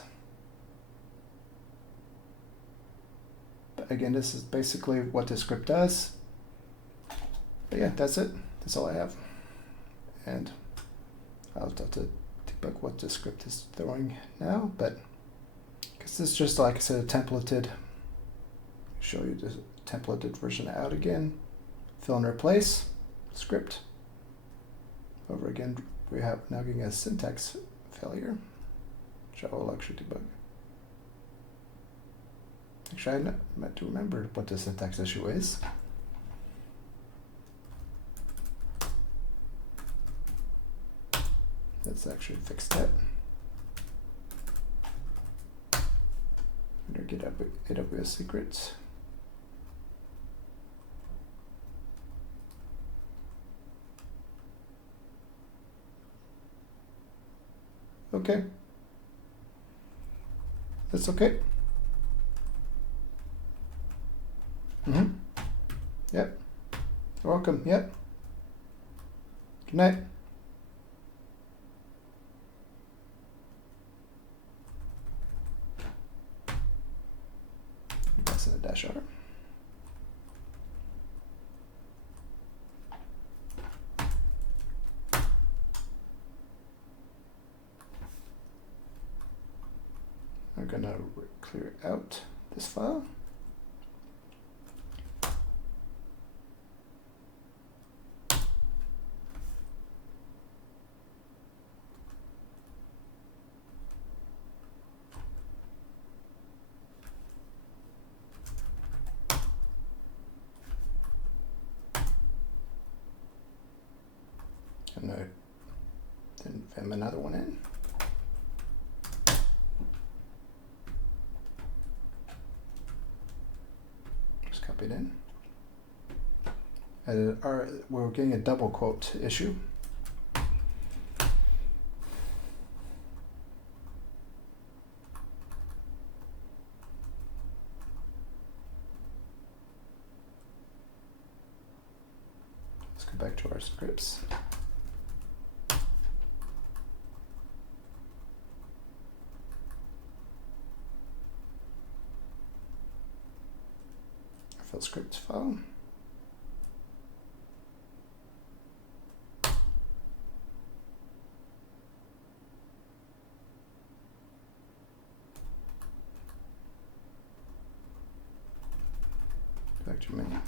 But again, this is basically what the script does. But yeah, that's it. That's all I have. And I'll have to debug what the script is throwing now, but because this is just, like I said, a templated, show you the templated version out again, fill and replace script. Over again, we have now getting a syntax failure, which I will actually debug. Actually, I meant to remember what the syntax issue is. Let's actually fix that. I'm going to get AWS secrets. Okay. That's okay. Yep. You're welcome. Yep. Good night. That's in the dash R. I'm gonna clear out this file. And then vim another one in. Just copy it in. We're getting a double quote issue. Let's go back to our scripts. Our fill script file. Back to menu.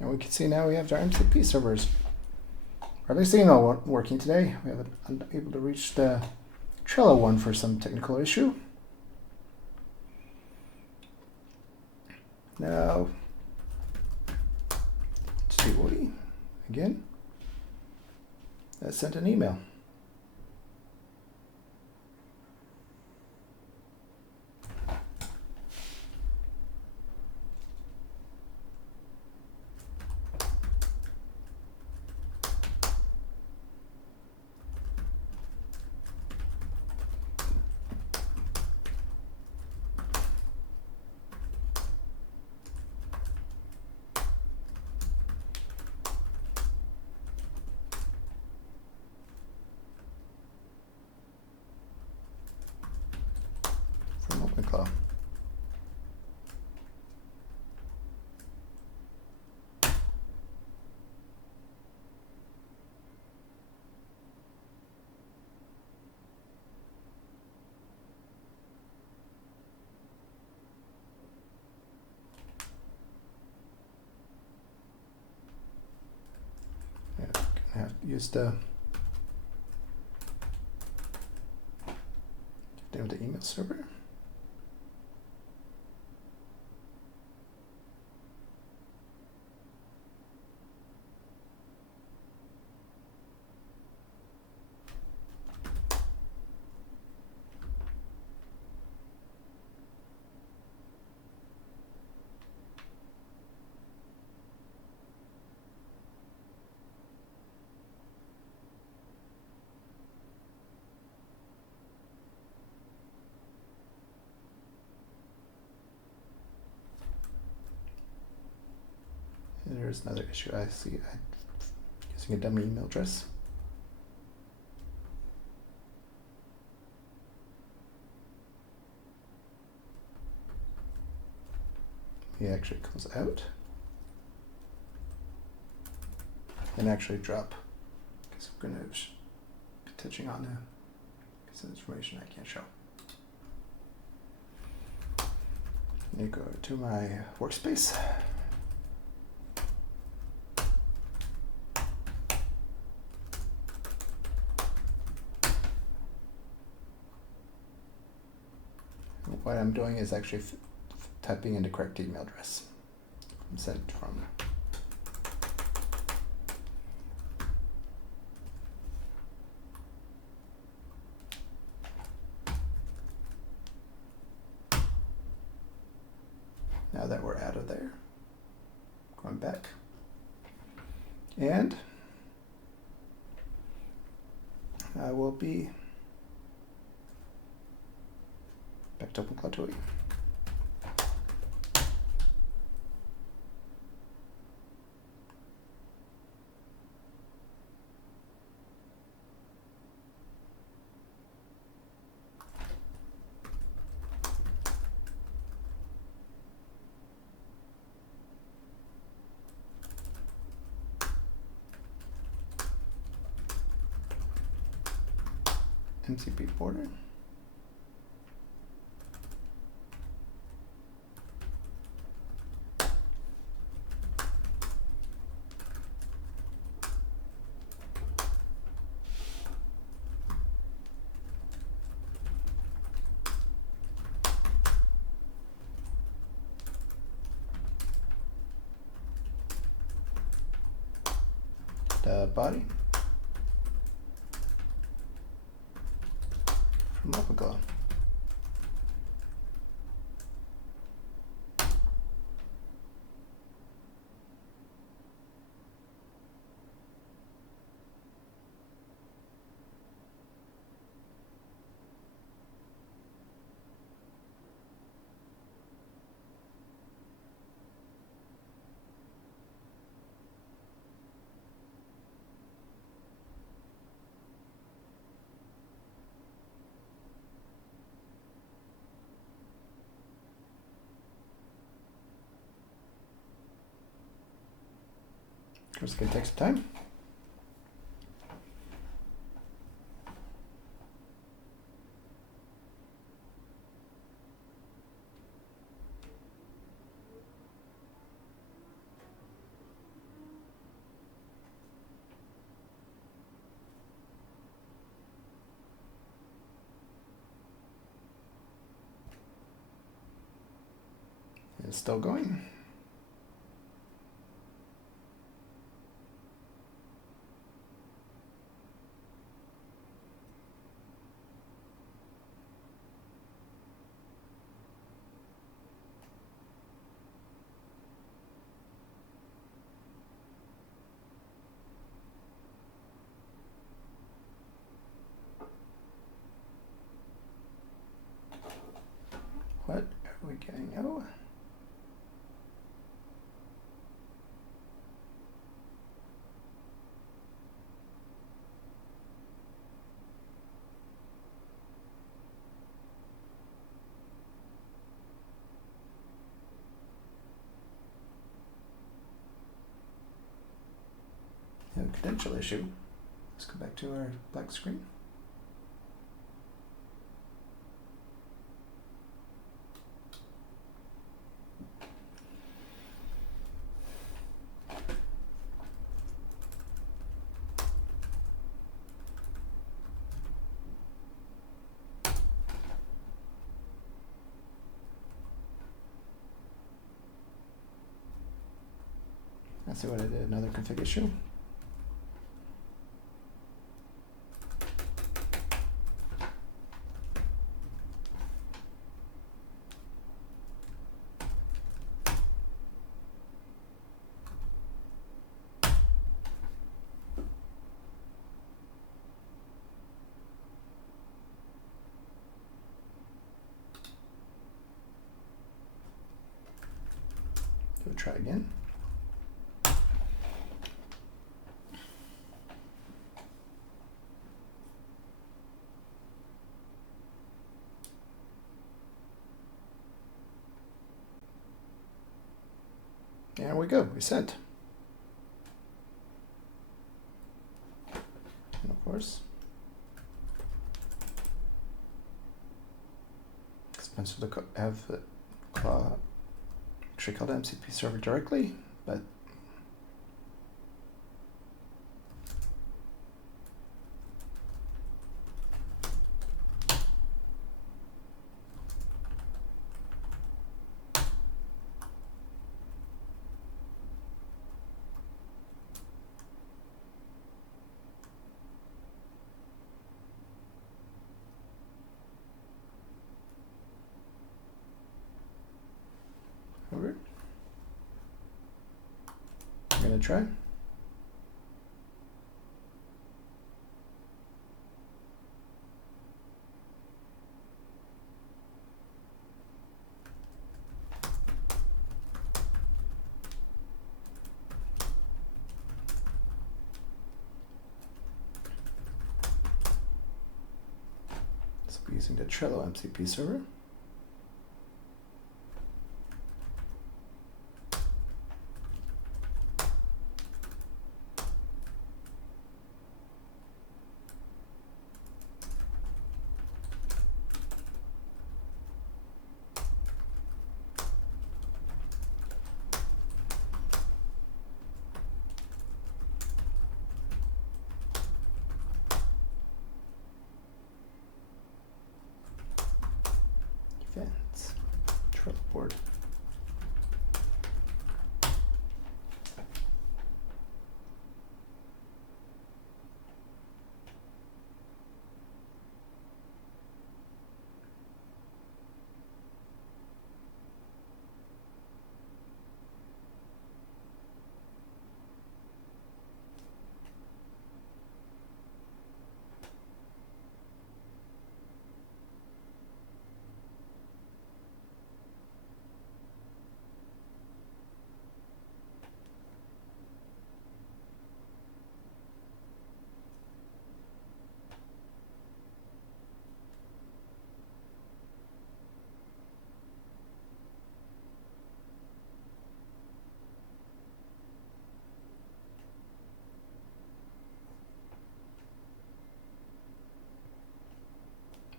And we can see now we have our MCP servers. Or at least they know working today. We haven't been able to reach the Trello one for some technical issue. Now, Julie, again, sent an email. From OpenClaw. Yeah, I have to use the name of the email server. There's another issue I see. I'm using a dummy email address. He actually comes out and actually drop, because I'm going to be touching on some information I can't show. Let me go to my workspace. What I'm doing is actually typing in the correct email address I'm sent from. Now that we're out of there, going back, and I will be back to OpenClaw 2. MCP border. The body from OpenClaw. It's going to take some time. It's still going. What are we getting? Oh. We have a credential issue. Let's go back to our black screen. Let's see what I did. Another config issue. We'll try again. There we go, we sent. And of course, expensive to have the Claw actually call the MCP server directly, but over. I'm gonna try. So we're using the Trello MCP server. Events, Trello board.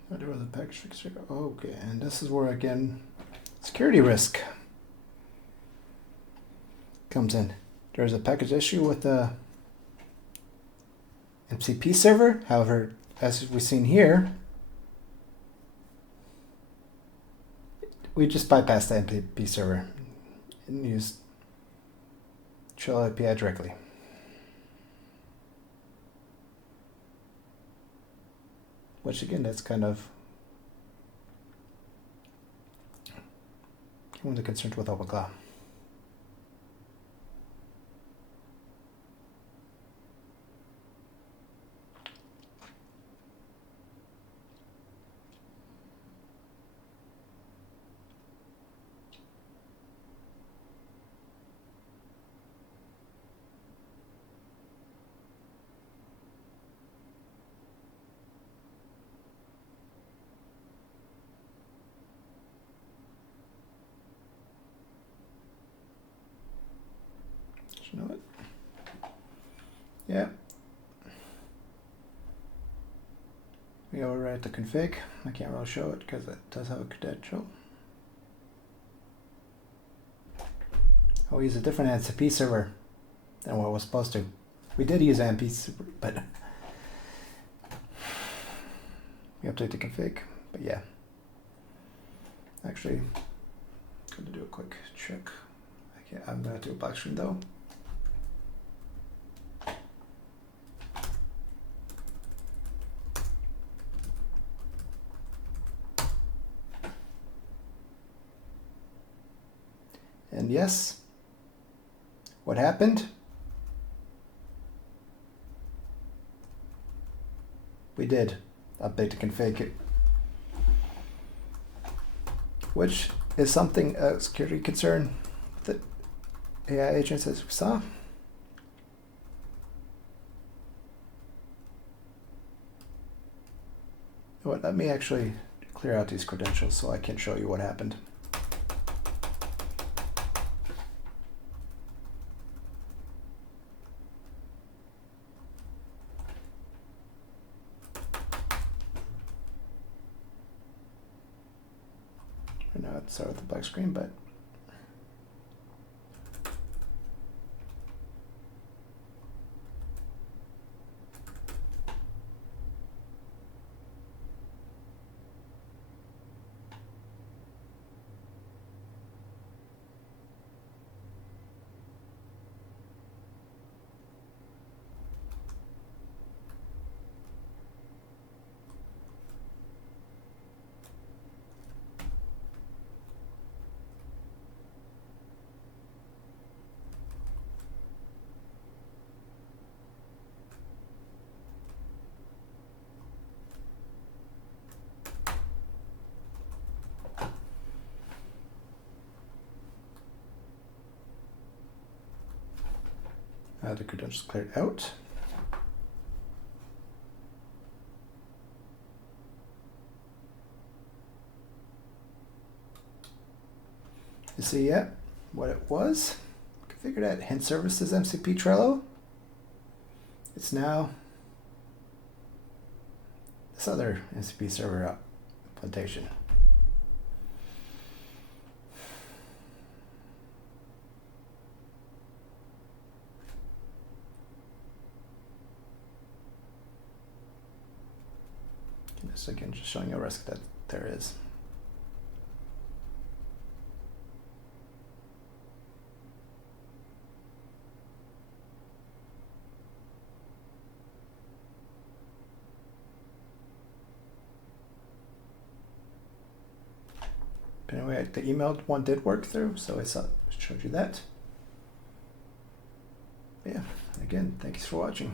Whatever the package fixture. Okay, and this is where again security risk comes in. There's a package issue with the MCP server. However, as we've seen here, we just bypassed the MCP server and used Trello API directly. Which again, that's kind of one of the concerns with OpenClaw. You know what? Yeah. We overwrite the config. I can't really show it because it does have a credential. I'll use a different MCP server than what was supposed to. We did use MCP server, but we update the config. But yeah. Actually, I'm gonna do a quick check. I'm gonna do a black screen though. And yes, what happened? We did update the config, which is something, a security concern that AI agents as we saw. What? Let me actually clear out these credentials so I can show you what happened. I'd start with the black screen, but the credentials cleared out. You see yet what it was? Configure that hint services MCP Trello. It's now this other MCP server implementation. This again, just showing you a risk that there is. But anyway, the emailed one did work through, so I showed you that. But yeah, again, thanks for watching.